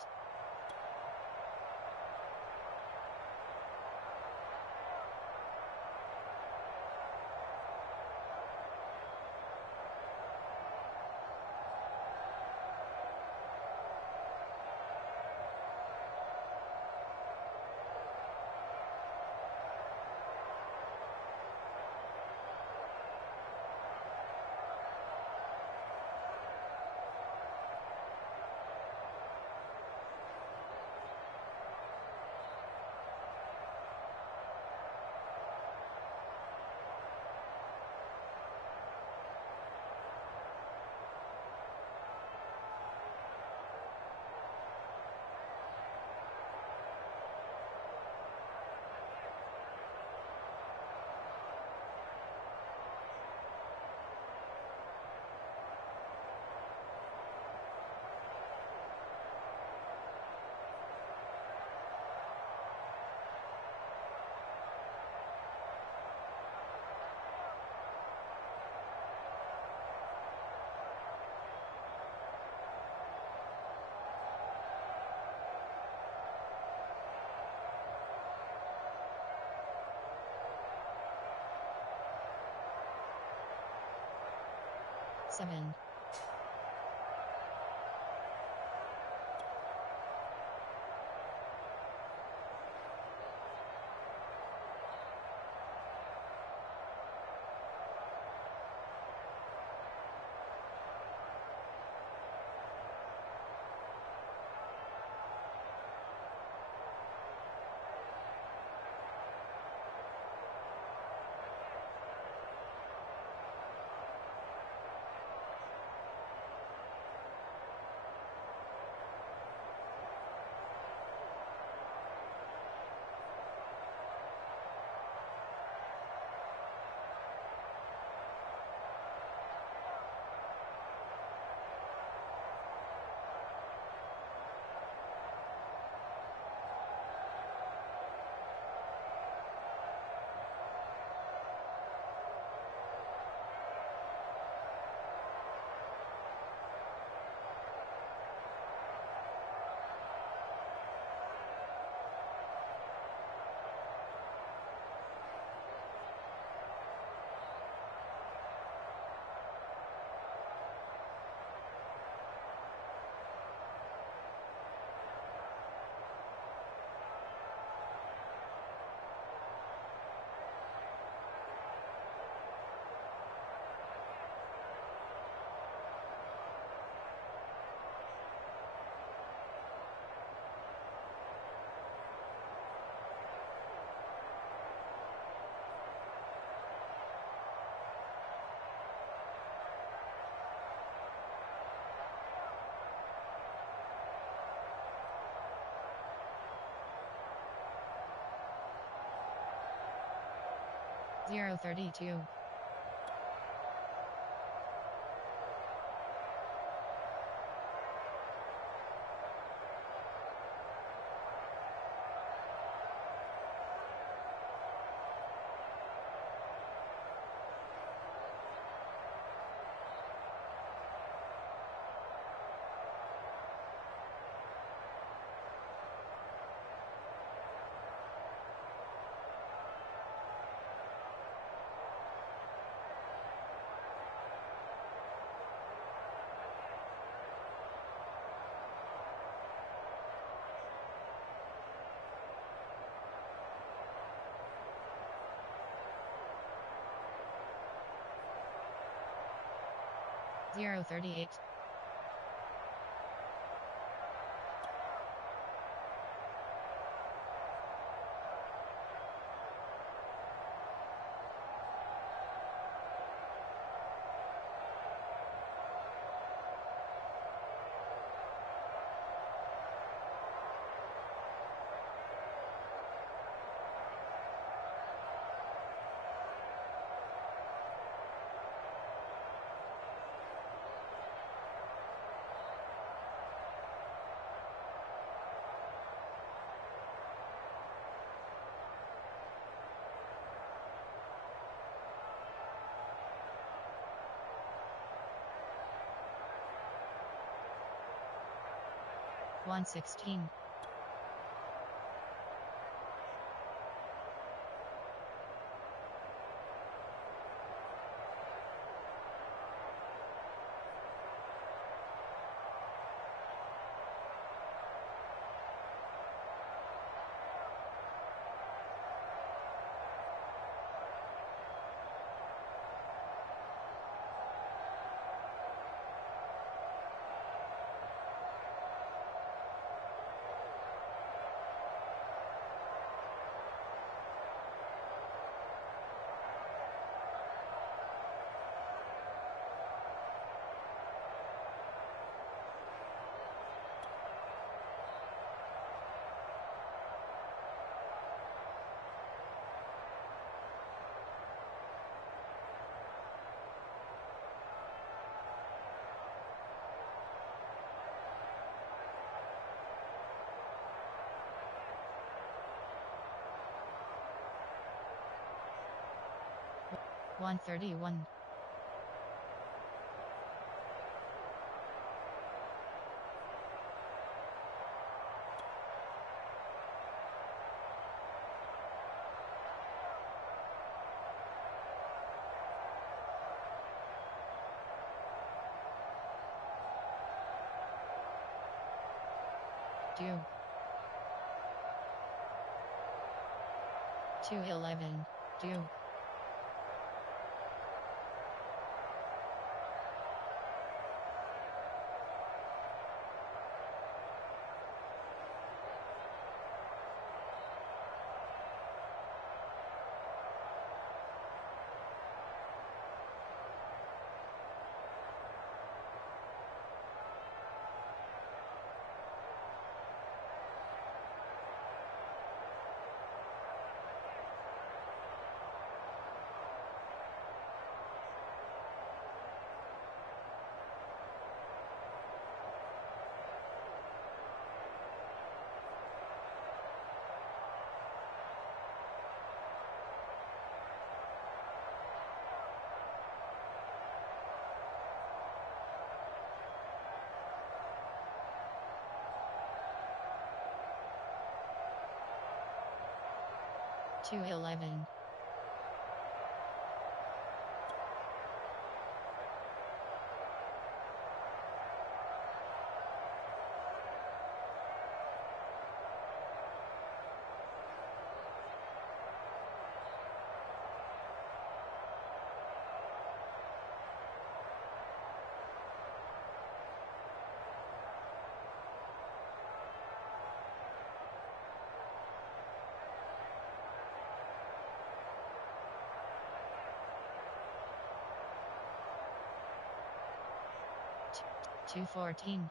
$7. $0.32. 038. $116. $131. Two. 211. 2. $211. $214.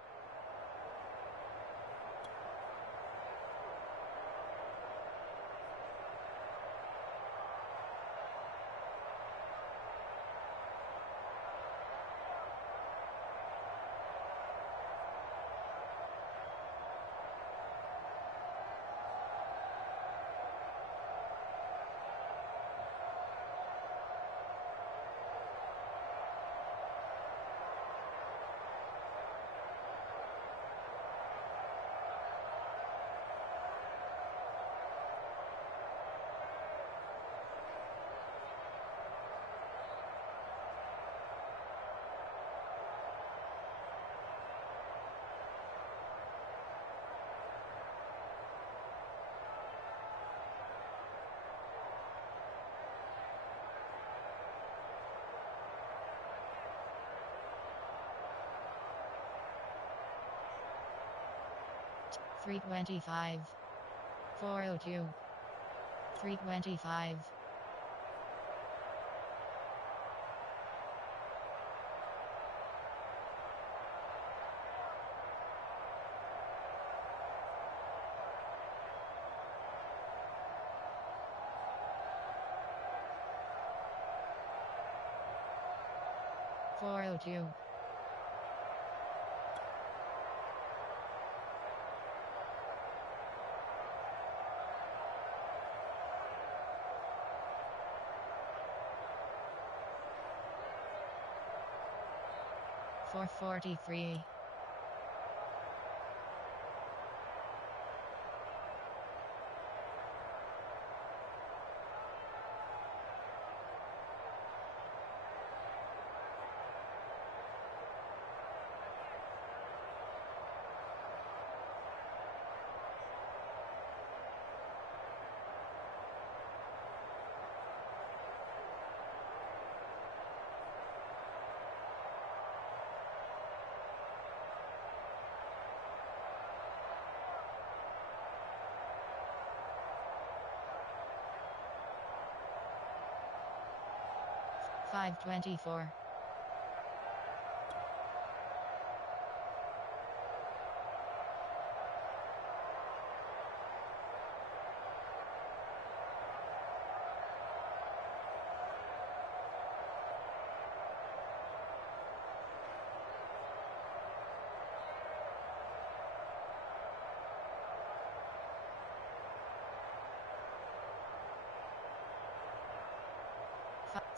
325. 402. 325. $402. $443. $524.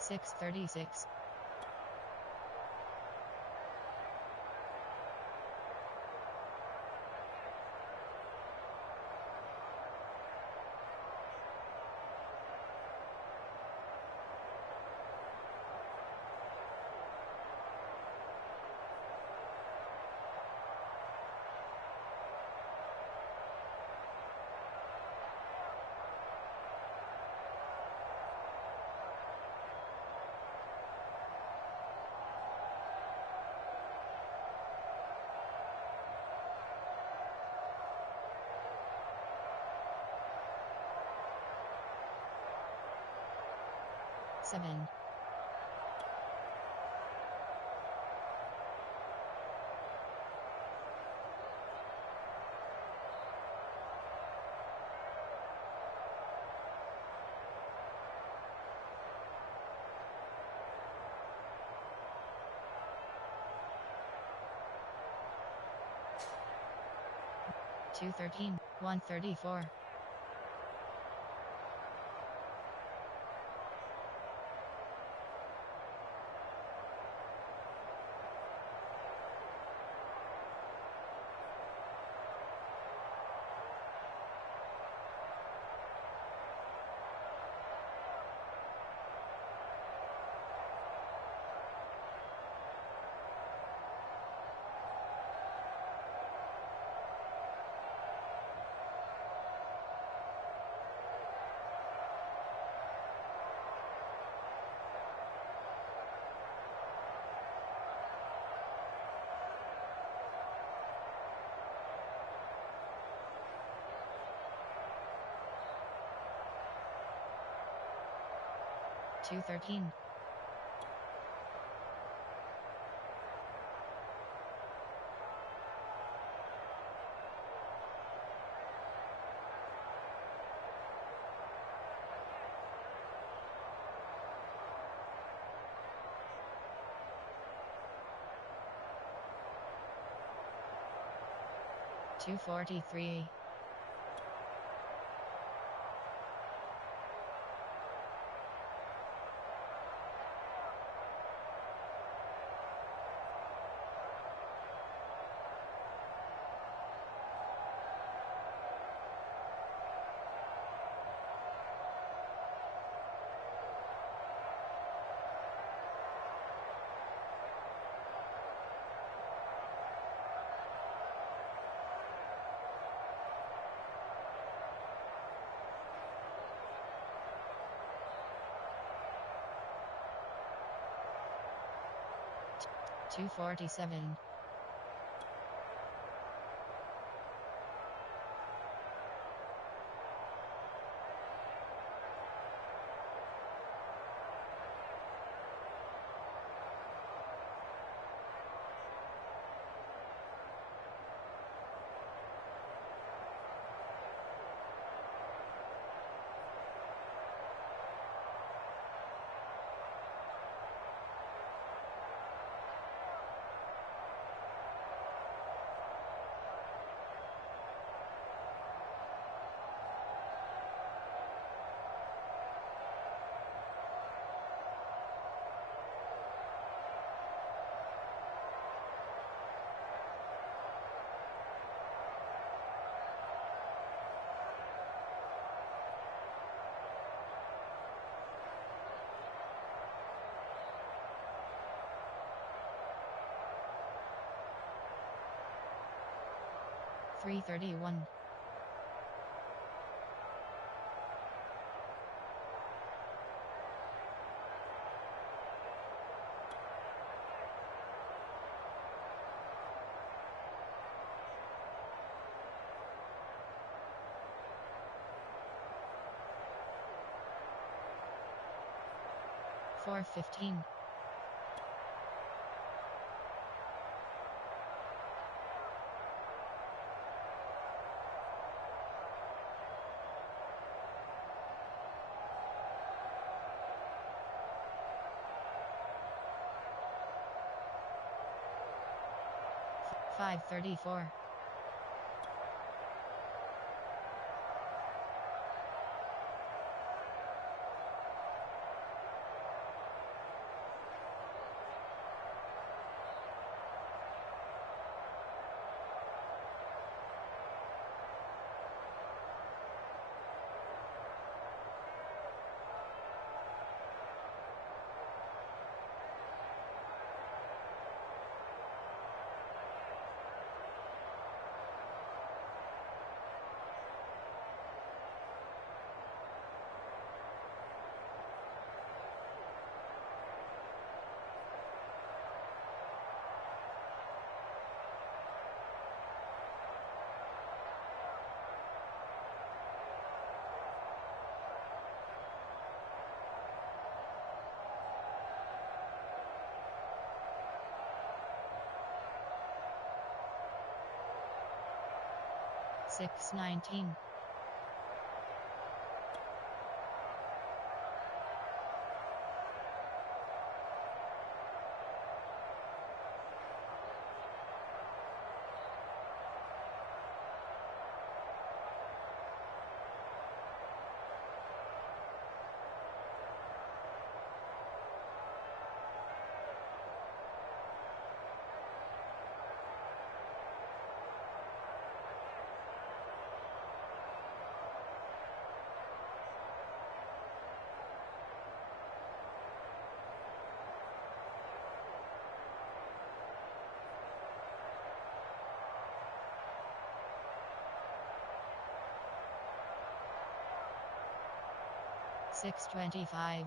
$636. $7. $213. $134. $213. $243. $247. 331. Four 15. Five 34. Six 19. Six 25.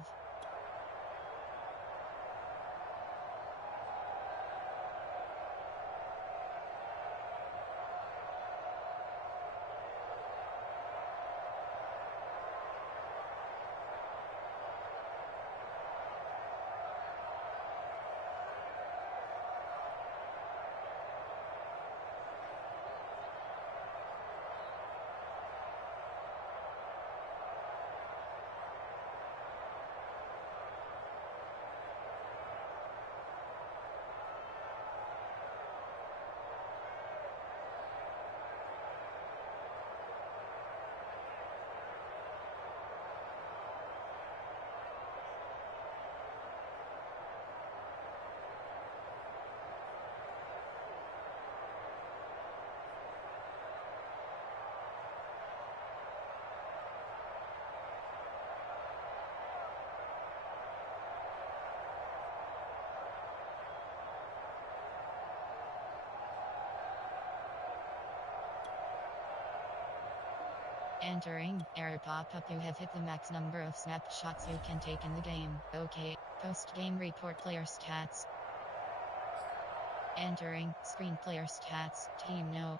Entering, error pop-up, you have hit the max number of snapshots you can take in the game. OK. Post-game report, player stats. Entering, screen, player stats, team no.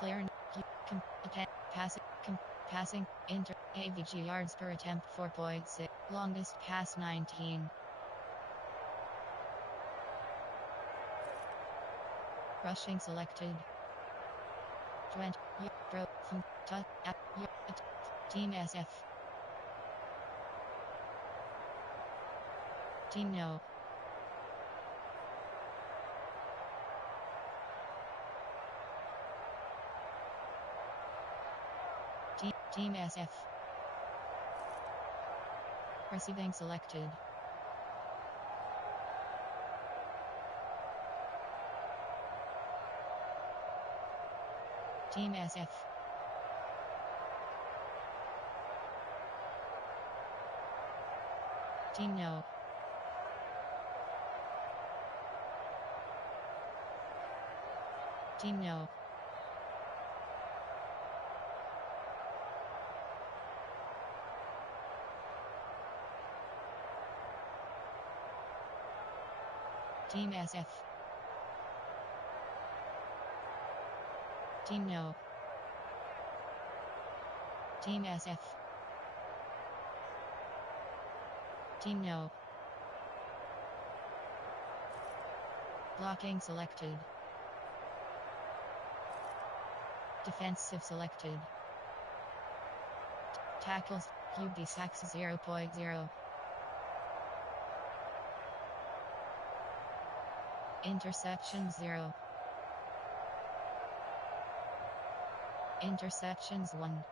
Player passing, inter, AVG yards per attempt 4.6, longest pass 19. Rushing selected. 20. Team SF. Team no. Team SF. Receiving selected. Team SF. Team no. Team no. Team SF. Team no. Team SF. Team no. Blocking selected. Defensive selected. Tackles, QB sacks 0.0. Interception 0. Interceptions 1.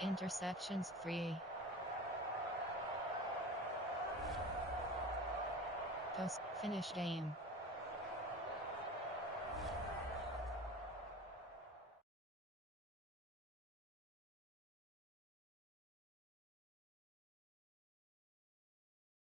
Interceptions 3. Post finish game.